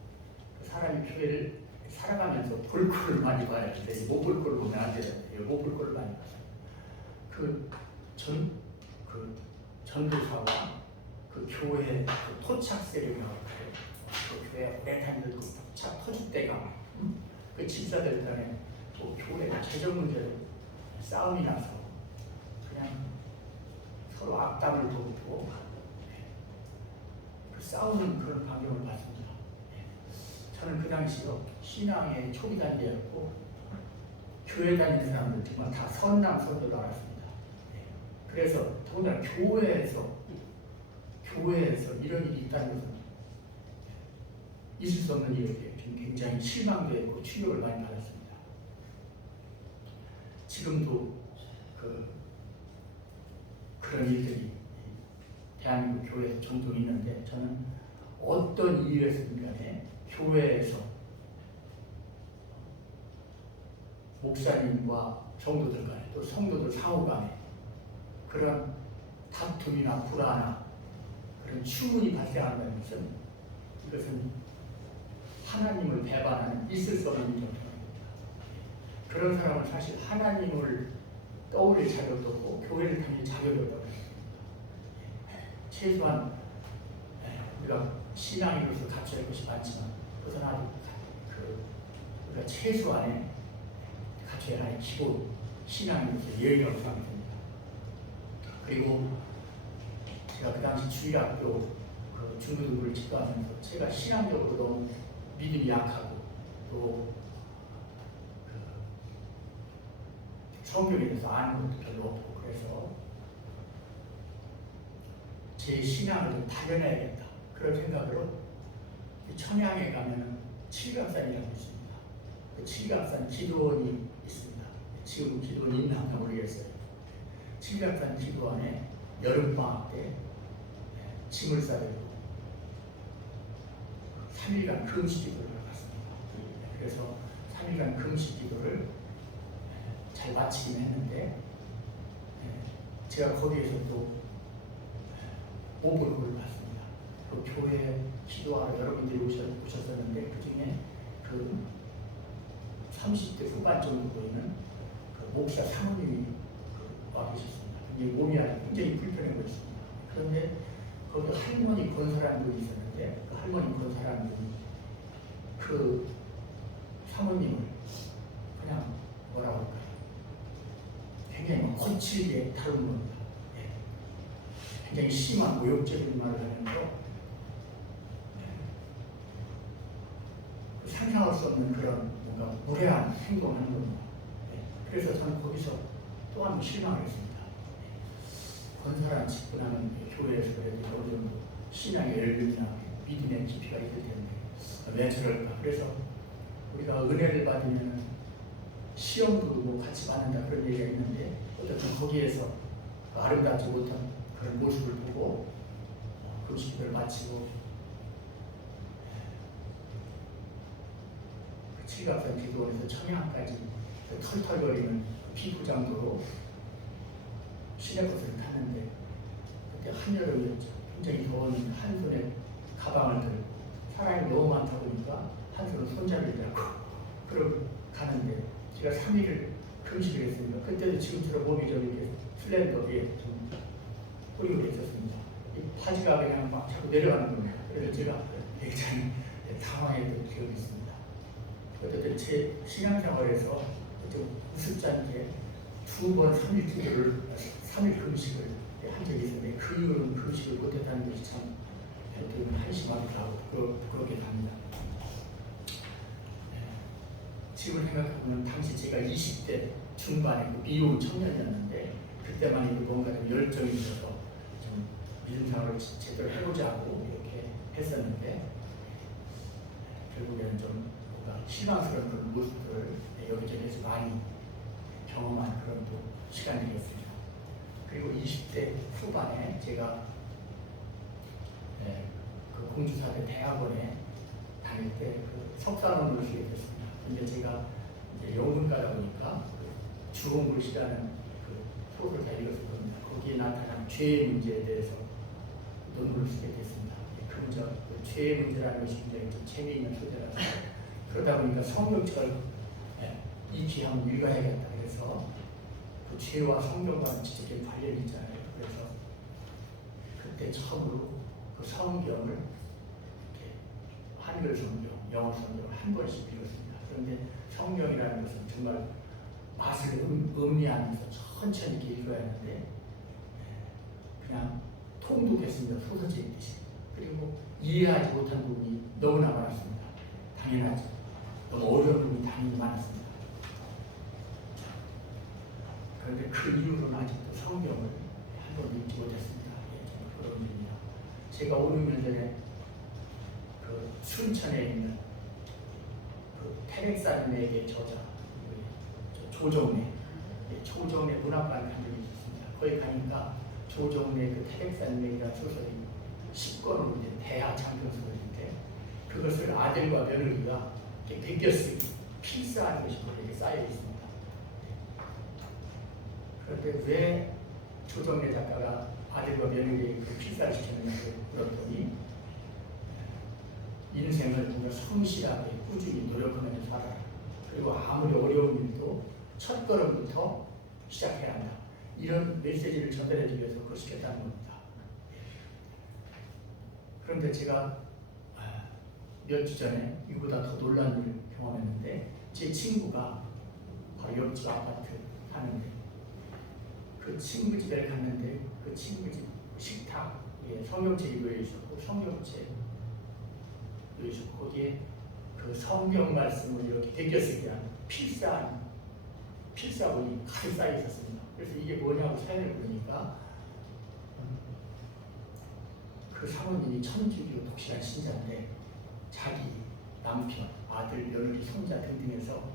그 사람이 교회를 살아가면서 볼 거를 많이 봐야 돼. 못 볼 거를 보면 안 되는데 못 볼 거를 많이 봐요. 그 전도사와 그 교회 그 토착 세력이라고 그래요. 그 교회 오래다니는 그 토착 터질 때가 그 집사들 간에 또 교회 재정 문제로 싸움이 나서 그냥 서로 악담을 돋고 그 싸우는 그런 광경을 봤습니다. 저는 그 당시요 신앙의 초기 단계였고 교회 다니는 사람들 정말 다 선남 선도를 알았습니다. 그래서 더군다나 교회에서 이런 일이 있다는 것은 있을 수 없는 일이었기에 굉장히 실망도 했고 충격을 많이 받았습니다. 지금도 그런 일들이 대한민국 교회에서 종종 있는데 저는 어떤 이유에서든 간에 교회에서 목사님과 성도들 간에 또 성도들 상호 간에 그런 다툼이나 불화나 그런 추문이 발생한다는 것은 이것은 하나님을 배반하는 있을 수 없는 일입니다. 그런 사람은 사실 하나님을 떠올릴 자격도 없고 교회를 다닐 자격이 없다고 했습니다. 최소한 우리가 신앙인으로서 갖춰야 할 것이 많지만 그것은 아주 우리가 최소한의 갖춰야 할 기본 신앙인으로서 예의라고 생각합니다. 그리고 제가 그 당시 주일학교 중고등부를 집도하면서 제가 신앙적으로 너무 믿음이 약하고 또 성경에 대해서 아는 것도 별로 없고 그래서 제 신앙을 좀 다려내야겠다 그런 생각으로 청양에 가면은 칠갑산이라고 있습니다. 그 칠갑산 기도원이 있습니다. 지금 기도원이 있나 모르겠어요. 칠갑산 기도원에 여름방학 때 짐을 싸들고 3일간 금식 기도를 갔습니다. 그래서 3일간 금식 기도를 잘 마치긴 했는데 제가 거기에서 또 모범을 봤습니다. 그 교회에 기도하러 여러분들이 오셨었는데 그 중에 그 30대 후반 정도 보이는 그 목사 사모님이 와 계셨습니다. 근데 몸이 아주 굉장히 불편해 보였습니다. 그런데 거기 할머니 권사람들이 있었는데 그 할머니 권사람들이 그 사모님을 그냥 뭐라고 할까요? 굉장히 거칠게 다룬 겁니다. 굉장히 심한 모욕적인 말을 하면서 상상할 수 없는 그런 뭔가 무례한 행동을 하는 겁니다. 그래서 저는 거기서 또 한 번 실망을 했습니다. 권사람 직분하는 교회에서 그래도 어느 정도 신앙의 열림이나 믿음의 깊이가 있을 텐데 왜 저럴까? 그래서 우리가 은혜를 받으면 시험도 뭐 같이 받는다 그런 얘기가 있는데 어쨌든 거기에서 아름답지 못한 그런 모습을 보고 금식기를 마치고 그 칠갑산 기도원에서 청양까지 그 털털거리는 비포장도로 시내버스를 탔는데 그때 한여름이었죠. 굉장히 더웠는데 한 손에 가방을 들고 사람이 너무 많다 보니까 한 손으로 손잡이를 잡고 그러고 가는데 제가 3일을 금식을 했습니다. 그때도 지금처럼 몸이 좀 이렇게 슬렌더하게 좀 꼬리고 있었습니다. 이 바지가 그냥 막 자꾸 내려가는 겁니다. 그래서 제가 굉장히 당황했던 기억이 있습니다. 어쨌든 제 신앙생활에서 좀 우습지 않게 2번 3일 기도를 3일 금식을 한 적이 있었는데 그 이후로는 금식을 못했다는 것이 참 한심하기도 하고 그렇게 합니다. 지금 생각해보면 당시 제가 20대 중반에 미혼 청년이었는데 그때만 해도 뭔가 좀 열정이 있어서 좀 믿음 생활을 제대로 해보자고 이렇게 했었는데 결국에는 좀 뭔가 실망스러운 그런 모습들을 여기저기에서 많이 경험한 그런 또 시간이었습니다. 그리고 20대 후반에 제가 그 공주사대 대학원에 다닐 때 그 석사논문을 쓰게 됐습니다. 근데 제가 이제 영문과다 보니까 그 주홍글씨라는 그 프로를 다 읽었을 겁니다. 거기에 나타난 죄의 문제에 대해서 논문을 쓰게 됐습니다. 그 죄의 문제라는 것이 굉장히 좀 재미있는 소재라서 그 그러다 보니까 성경책을 익히 한번 읽어야겠다. 그래서 그 죄와 성경과는 직접적인 관련이 있잖아요. 그래서 그때 처음으로 그 성경을 이렇게 한글 성경, 영어 성경을 한 번씩 읽었습니다. 그런데 성경이라는 것은 정말 맛을 음미하면서 천천히 이렇게 읽어야 하는데 그냥 통독했습니다. 소설책 읽듯이. 그리고 이해하지 못한 부분이 너무나 많았습니다. 당연하죠. 너무 어려운 부분이 당연히 많았습니다. 그런데 그 이후로는 아직도 성경을 한 번도 읽지 못했습니다. 그런 일입니다. 제가 5, 6년 전에 그 순천에 있는 그 테렉산맥의 저자 조정래 문학관을 간 적이 있었습니다. 거기 가니까 조정래 그 테렉산맥이라는 소설이 10권으로 이제 대하 장편 소설인데 그것을 아들과 며느리가 이렇게 베껴쓰기 필사하는 것이 이렇게 쌓여 있습니다. 그런데 왜 조정래 작가가 아들과 며느리에게 그 필사를 시켰느냐고 물었더니 인생을 우리가 성실하게 꾸준히 노력하면서 살아라. 그리고 아무리 어려운 일도 첫 걸음부터 시작해야 한다. 이런 메시지를 전달해주기 위해서 그걸 시켰다는 겁니다. 그런데 제가 몇 주 전에 이보다 더 놀라운 일을 경험했는데 제 친구가 바로 옆집 아파트 사는데 그 친구 집에 갔는데 그 친구 집 식탁에 성경책이 놓여 있었고 성경책 놓여 있었고 거기에 그 성경 말씀을 이렇게 베껴쓰기 한 필사본이 가득 쌓여 있었습니다. 그래서 이게 뭐냐고 사연을 보니까 그 사모님이 천주교 독실한 신자인데 자기 남편, 아들, 며느리, 손자 등등에서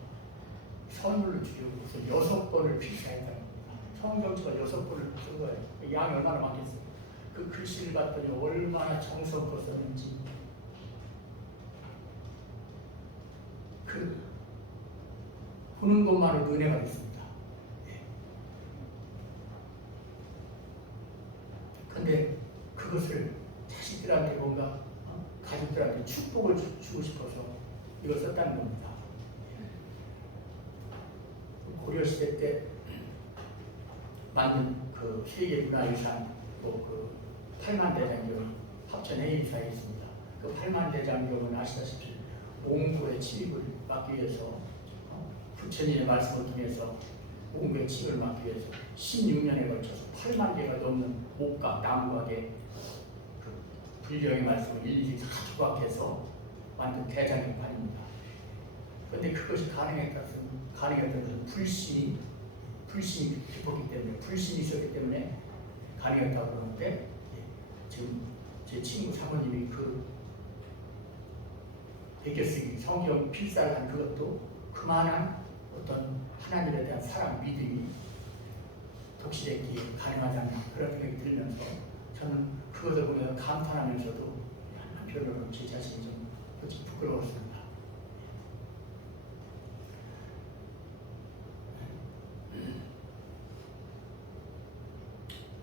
선물로 주려고 해서 6번을 필사했다는 겁니다. 성경책을 6번을 쓴 거예요. 양이 얼마나 많겠어요. 그 글씨를 봤더니 얼마나 정성껏 썼는지 그 보는 것만으로도 은혜가 됐습니다. 그런데 그것을 자식들한테 뭔가 가족들한테 축복을 주고 싶어서 이걸 썼다는 겁니다. 고려시대 때 만든 그 세계문화유산 그 8만대장경이 합천해인사에 있습니다. 그 8만대장경은 아시다시피 몽고의 침입을 막기 위해서 부처님의 말씀을 통해서 몽고의 침입을 막기 위해서 16년에 걸쳐서 8만 개가 넘는 목각, 나무각의 그 불경의 말씀을 일일이 다 조각해서 만든 대장경판입니다. 그런데 그것이 가능했던 것은 불신이 깊었기 때문에 불신이 있었기 때문에 가능했다고 그러는데 지금 제 친구 사모님이 그 베껴쓰기 성경 필사를 한 그것도 그만한 어떤 하나님에 대한 사랑, 믿음이 독실했기에 가능하지 않나 그런 생각이 들면서 저는 그것을 보면서 감탄하면서도 한편으로는 제 자신이 좀 부끄러웠습니다.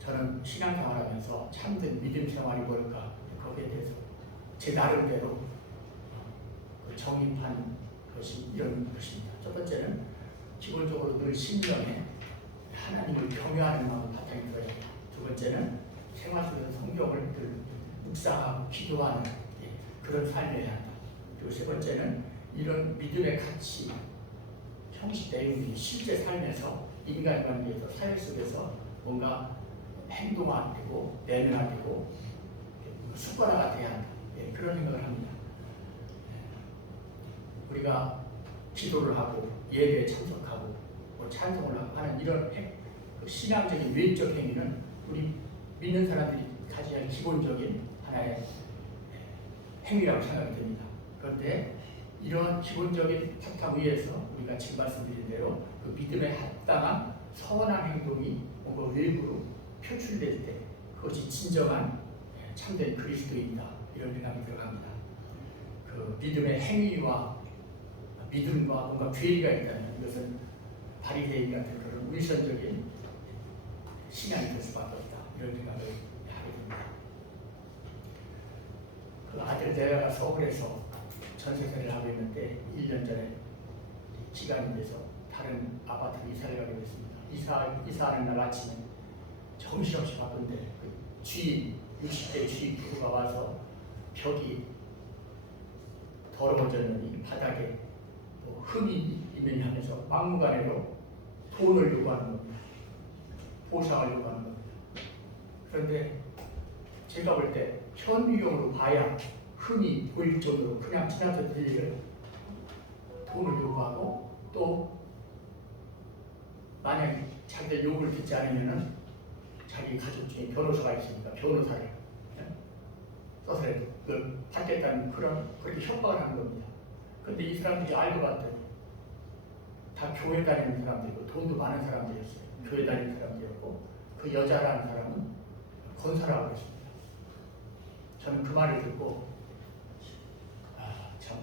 저는 신앙생활하면서 참된 믿음 생활이 뭘까 거기에 대해서 제 나름대로 정립한 것이 이런 것입니다. 첫 번째는 기본적으로 늘 신령에 하나님을 경외하는 마음을 바탕에 둬야 합니다. 두 번째는 생활 속에서 성경을 늘 묵상하고 기도하는 그런 삶이어야 한다. 그리고 세 번째는 이런 믿음의 가치, 형식 내용이 실제 삶에서 인간관계에서 사회 속에서 뭔가 행동화되고 내면화되고 습관화가 돼야 한다. 그런 생각을 합니다. 우리가 기도를 하고 예배에 참석하고 찬송을 하고 하는 이런 신앙적인 외적 행위는 우리 믿는 사람들이 가져야 할 기본적인 하나의 행위라고 생각이 됩니다. 그런데 이런 기본적인 바탕 위에서 우리가 지금 말씀드린 대로 그 믿음에 합당한 선한 행동이 뭔가 외부로 표출될 때 그것이 진정한 참된 그리스도인이다 이런 생각이 들어갑니다. 그 믿음의 행위와 믿음과 뭔가 괴리가 있다면 이것은 바리새인 같은 그런 위선적인 신앙이 될 수밖에 없다 이런 생각을 하게 됩니다. 그 아들 대화가 서울에서 전세세를 하고 있는데 1년 전에 기간이 돼서 다른 아파트로 이사를 가게 됐습니다. 이사하는 날 아침에 정신없이 바쁜데 그 주인 60대 주인 부부가 와서 벽이 더러워졌느니 바닥에 뭐 흠이 있느냐 하면서 막무가내로 돈을 요구하는 겁니다. 보상을 요구하는 겁니다. 그런데 제가 볼 때 현미경으로 봐야 흠이 보일 정도로 그냥 지나쳤던 일을 돈을 요구하고 또 만약에 자기의 요구를 듣지 않으면은 자기 가족 중에 변호사가 있으니까 변호사를 써서라도 그걸 받겠다는 그렇게 협박을 하는 겁니다. 그런데 이 사람들이 알고 봤더니 다 교회 다니는 사람들이고 돈도 많은 사람들이었어요. 교회 다니는 사람들이었고 그 여자라는 사람은 권사라고 했습니다. 저는 그 말을 듣고 참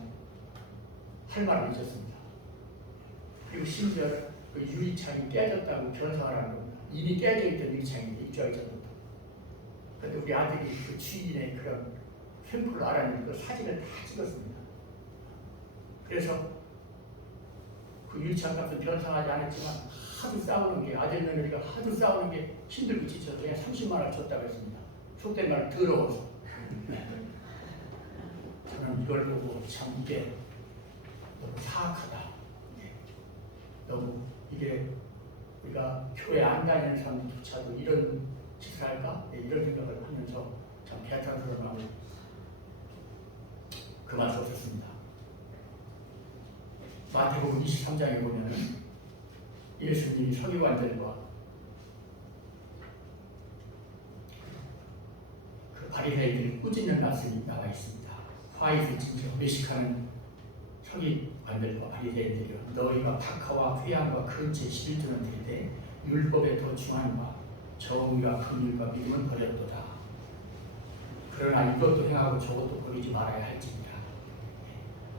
할 말을 잊었습니다. 그리고 심지어 그 유리창이 깨졌다고 변상을 하는 겁니다. 이미 깨져 있던 유리창인데 입주하기 전부터. 그런데 우리 아들이 그 주인의 그런 샘플을 알았는데 그 사진을 다 찍었습니다. 그래서 그 유리창 값은 변상하지 않았지만 하도 싸우는 게 아들 며느리가 하도 싸우는 게 힘들고 지쳐서 그냥 30만 원을 줬다고 했습니다. 속된 말 더러워서. 저는 이걸 보고 참 이게 너무 사악하다. 너무 이게 우리가 교회 안 다니는 사람들조차도 이런 짓을 할까? 이런 생각을 하면서 참 배탈스러운 그만 썼습니다. 마태복음 23장에 보면은 예수님이 서기관들과 그 바리새인들을 꾸짖는 말씀이 나와 있습니다. 화이트 진짜 외식하는 서기관들과 바리새인들이여 너희가 박하와 회양과 근체 11조는 되되 율법에 더 중한 바 정의와 긍휼과 믿음은 버렸도다. 그러나 이것도 행하고 저것도 버리지 말아야 할지니라.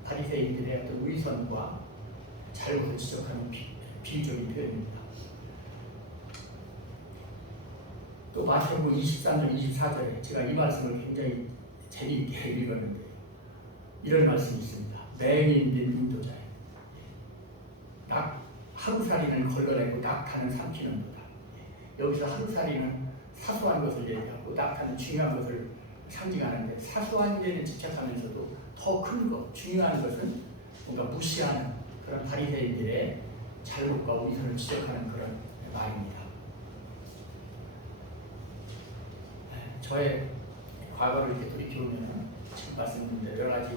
바리새인들의 어떤 위선과 잘못을 지적하는 비유적인 표현입니다. 또 마태복음 23절 24절에 제가 이 말씀을 굉장히 재미있게 읽었는데 이런 말씀이 있습니다. 맹인된 인도자에 하루살이는 걸러내고 낙타는 삼키는도다. 여기서 하루살이는 사소한 것을 얘기하고 낙타는 중요한 것을 상징하는데 사소한 데는 집착하면서도 더 큰 것, 중요한 것은 뭔가 무시하는 그런 바리새인들의 잘못과 위선을 지적하는 그런 말입니다. 저의 과거를 이렇게 돌이켜보면 지금 말씀드린 대로 여러 가지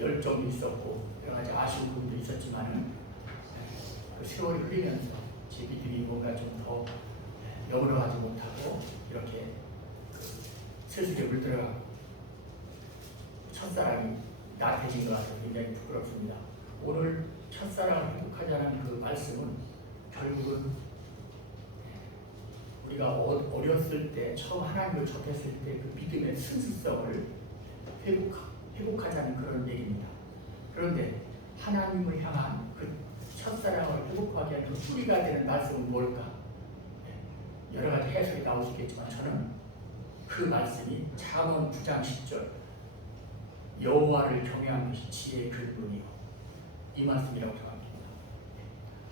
열정도 있었고 여러 가지 아쉬운 부분도 있었지만은 그 세월이 흘리면서 제 믿음이 뭔가 좀 더 여물어가지 못하고 이렇게 세속에 물들어가고 첫사랑이 나태해진 것 같아서 굉장히 부끄럽습니다. 오늘 첫사랑을 회복하자는 그 말씀은 결국은 우리가 어렸을 때 처음 하나님을 접했을 때 그 믿음의 순수성을 회복하자는 그런 얘기입니다. 그런데 하나님을 향한 그 첫사랑을 회복하기 위한 그 뿌리가 되는 말씀은 뭘까? 여러 가지 해석이 나올 수 있겠지만 저는 그 말씀이 잠언 9장 10절 여호와를 경외하는 것이 지혜의 근본이요 이 말씀이라고 생각합니다.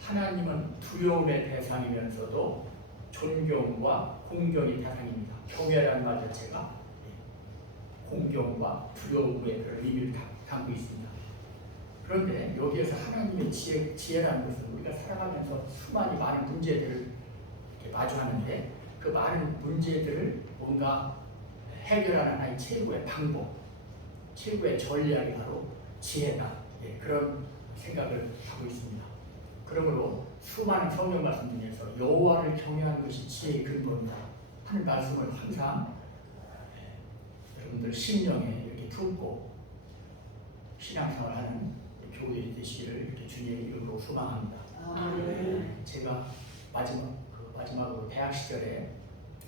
하나님은 두려움의 대상이면서도 존경과 공경의 대상입니다. 경외라는 말 자체가 공경과 두려움의 그런 의미를 담고 있습니다. 그런데 여기에서 하나님의 지혜라는 것은 우리가 살아가면서 수많은 많은 문제들을 마주하는데 그 많은 문제들을 뭔가 해결하는 하나의 최고의 방법, 최고의 전략이 바로 지혜다. 그런 생각을 하고 있습니다. 그러므로 수많은 성경 말씀 중에서 여호와를 경외하는 것이 지혜의 근본이다 하는 말씀을 항상 여러분들 심령에 이렇게 품고 신앙생활을 하는 교우들이 되시기를 이렇게 주님의 이름으로 소망합니다. 제가 마지막으로 대학 시절에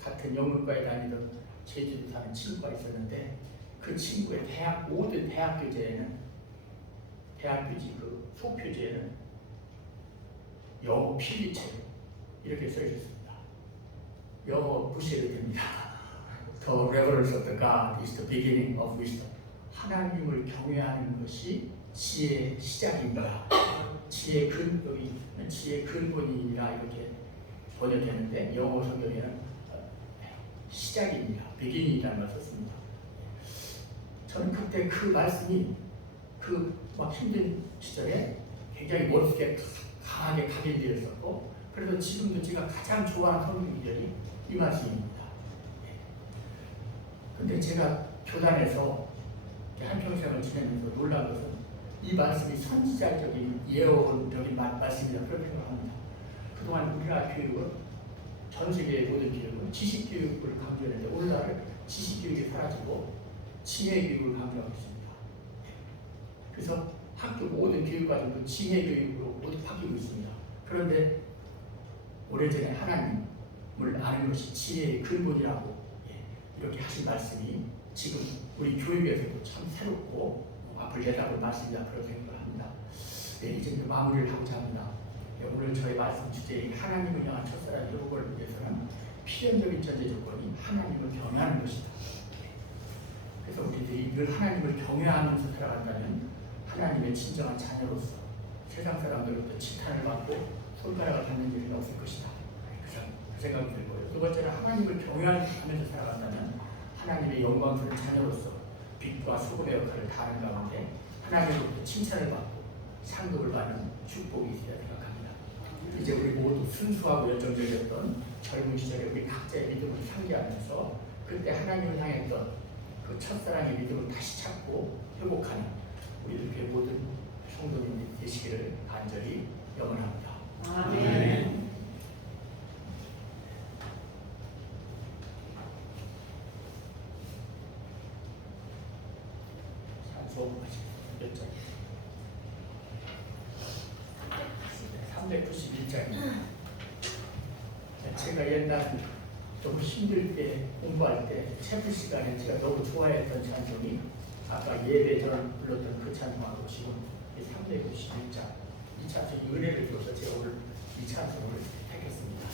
같은 영문과에 다니던 제주도 사는 친구가 있었는데 그 친구의 모든 대학 교재에는 그 소표지에는 영어 필기체 이렇게 써 있었습니다. 영어 무시해도 됩니다. The reverence of the God is the beginning of wisdom. 하나님을 경외하는 것이 지혜의 시작입니다. 지혜의 근본이라 이렇게 번역했는데 영어 성경에는 시작입니다. beginning이라는 것을 썼습니다. 저는 그때 그 말씀이 그 막 힘든 시절에 굉장히 머릿속에 강하게 각인되었었고, 그래서 지금도 제가 가장 좋아하는 성경 구절이 이 말씀입니다. 근데 제가 교단에서 한평생을 지내면서 놀란 것은 이 말씀이 선지자적인 예언적인 말씀이라 그렇게 생각합니다. 그동안 우리나라 교육은, 전 세계의 모든 교육은 지식교육을 강조했는데 오늘날 지식교육이 사라지고 지혜교육을 강조하고 있습니다. 그래서 학교 모든 교육과정도 지혜교육으로 모두 바뀌고 있습니다. 그런데 오래전에 하나님을 아는 것이 지혜의 근본이라고 이렇게 하신 말씀이 지금 우리 교육에서도 참 새롭고 앞을 내다볼 말씀이다 그런 생각을 합니다. 이제 마무리를 하고자 합니다. 오늘 저의 말씀 주제인 하나님을 향한 첫사랑 회복을 위해서는 필연적인 전제 조건이 하나님을 경외하는 것이다. 그래서 우리들이 늘 하나님을 경외하면서 살아간다면 하나님의 진정한 자녀로서 세상 사람들로부터 칭찬을 받고 손가락을 받는 일은 없을 것이다. 그 생각이 들고요. 두 번째는 하나님을 경외하면서 살아간다면 하나님의 영광스러운 자녀로서 빛과 소금의 역할을 다하는 가운데 하나님으로부터 칭찬을 받고 상급을 받는 축복이 있어야 생각합니다. 이제 우리 모두 순수하고 열정적이었던 젊은 시절에 우리 각자의 믿음을 상기하면서 그때 하나님을 향했던 그 첫사랑의 믿음을 다시 찾고 회복하는 우리 교회 모든 성도님들이 되시기를 간절히 염원합니다. 아멘. 몇 장? 391장입니다. 제가 옛날 좀 힘들 때 공부할 때 체프 시간에 제가 너무 좋아했던 찬송이 아까 예배 전 불렀던 그 찬송하고 지금 391장 이 찬송이 은혜를 줘서 제가 오늘 이 찬송을 택했습니다.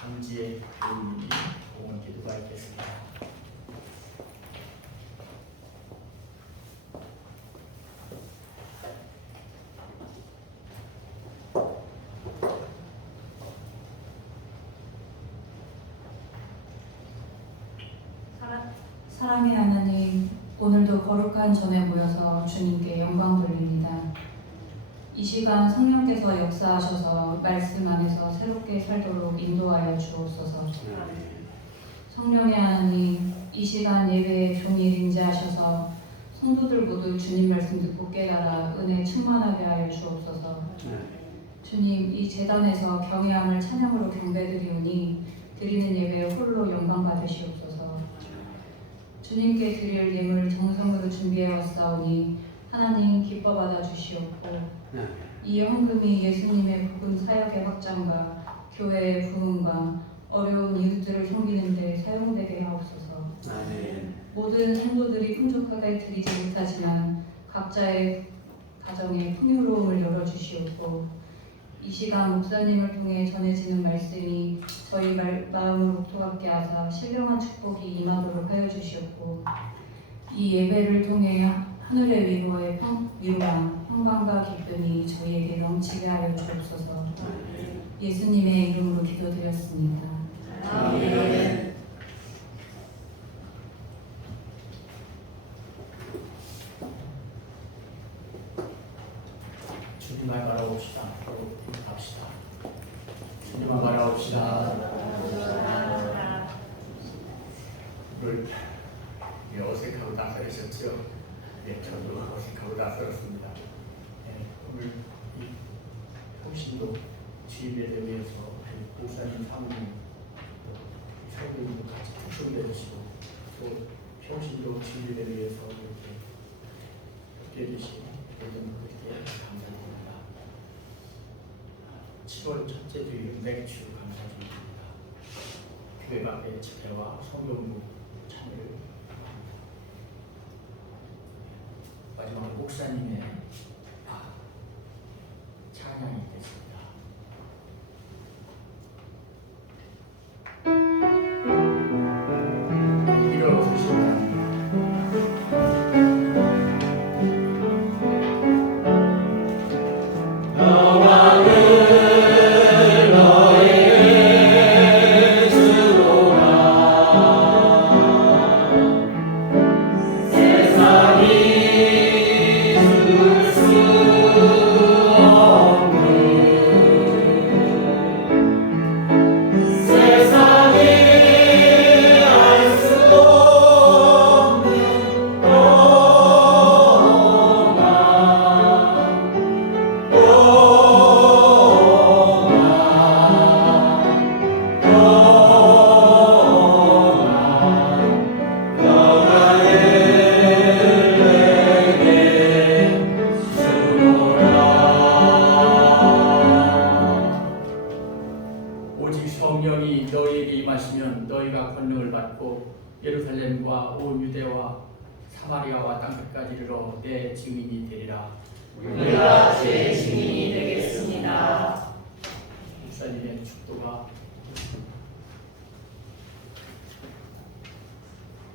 감지의 교우님이 공헌 기도가 있겠습니다. 사랑의 하나님, 오늘도 거룩한 전에 모여서 주님께 영광 돌립니다. 이 시간 성령께서 역사하셔서 말씀 안에서 새롭게 살도록 인도하여 주옵소서. 성령의 하나님, 이 시간 예배에 종일 임재하셔서 성도들 모두 주님 말씀 듣고 깨달아 은혜 충만하게 하여 주옵소서. 주님, 이 제단에서 경외함을 찬양으로 경배드리오니 드리는 예배에 홀로 영광 받으시옵소서. 주님께 드릴 예물 정성으로 준비해왔사오니 하나님 기뻐 받아 주시옵고 이 헌금이 예수님의 복음 사역의 확장과 교회의 부흥과 어려운 이웃들을 섬기는 데 사용되게 하옵소서. 모든 성도들이 풍족하게 드리지 못하지만 각자의 가정에 풍요로움을 열어주시옵고 이 시간 목사님을 통해 전해지는 말씀이 저희 마음을 옥토같게 하사 신령한 축복이 임하도록 하여 주시옵고 이 예배를 통해 하늘의 위로와 평강과 기쁨이 저희에게 넘치게 하여 주옵소서. 예수님의 이름으로 기도드렸습니다. 아멘. 주님만 바라봅시다. 합시다. 주님만 바라봅시다. 오늘 어색하고 낯설으셨죠? 네, 저도 어색하고 낯설었습니다. 네, 오늘 이 통신도 주일에 위해서 목사님 사모님 성도님도 같이 축복해 주시고 또 평신도 주일에 위해서 이렇게 함께 해주신 모든 분들께 감사드립니다. 7월 첫째 주일은 맥주 감사드립니다. 교회 밖의 집회와 성경부 참여를 합니다. 마지막으로 목사님의 찬양이 있겠습니다. 일어서시면 성령이 너희에게 임하시면 너희가 권능을 받고 예루살렘과 온 유대와 사마리아와 땅끝까지 이르러 내 증인이 되리라. 우리가 주의 증인이 되겠습니다. 목사님의 축도가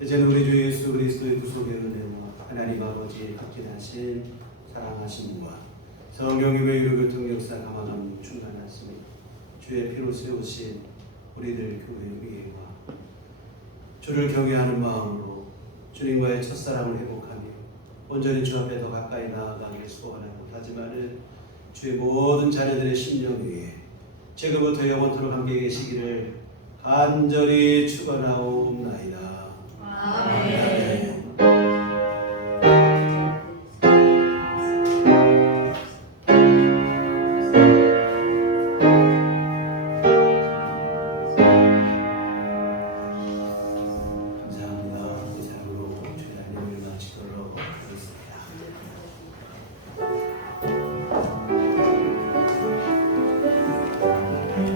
이제는 우리 주 예수 그리스도의 구속의 은혜와 하나님 아버지의 극진하신 사랑하심과 성령의 외유를 교통 역사 감화감 충만하시니 주의 피로 세우신 우리들 교회 위에와 주를 경외하는 마음으로 주님과의 첫사랑을 회복하며 온전히 주 앞에 더 가까이 나아가길 소원하고 하지만은 주의 모든 자녀들의 심령 위에 지금부터 영원토록 함께 계시기를 간절히 축원하옵나이다.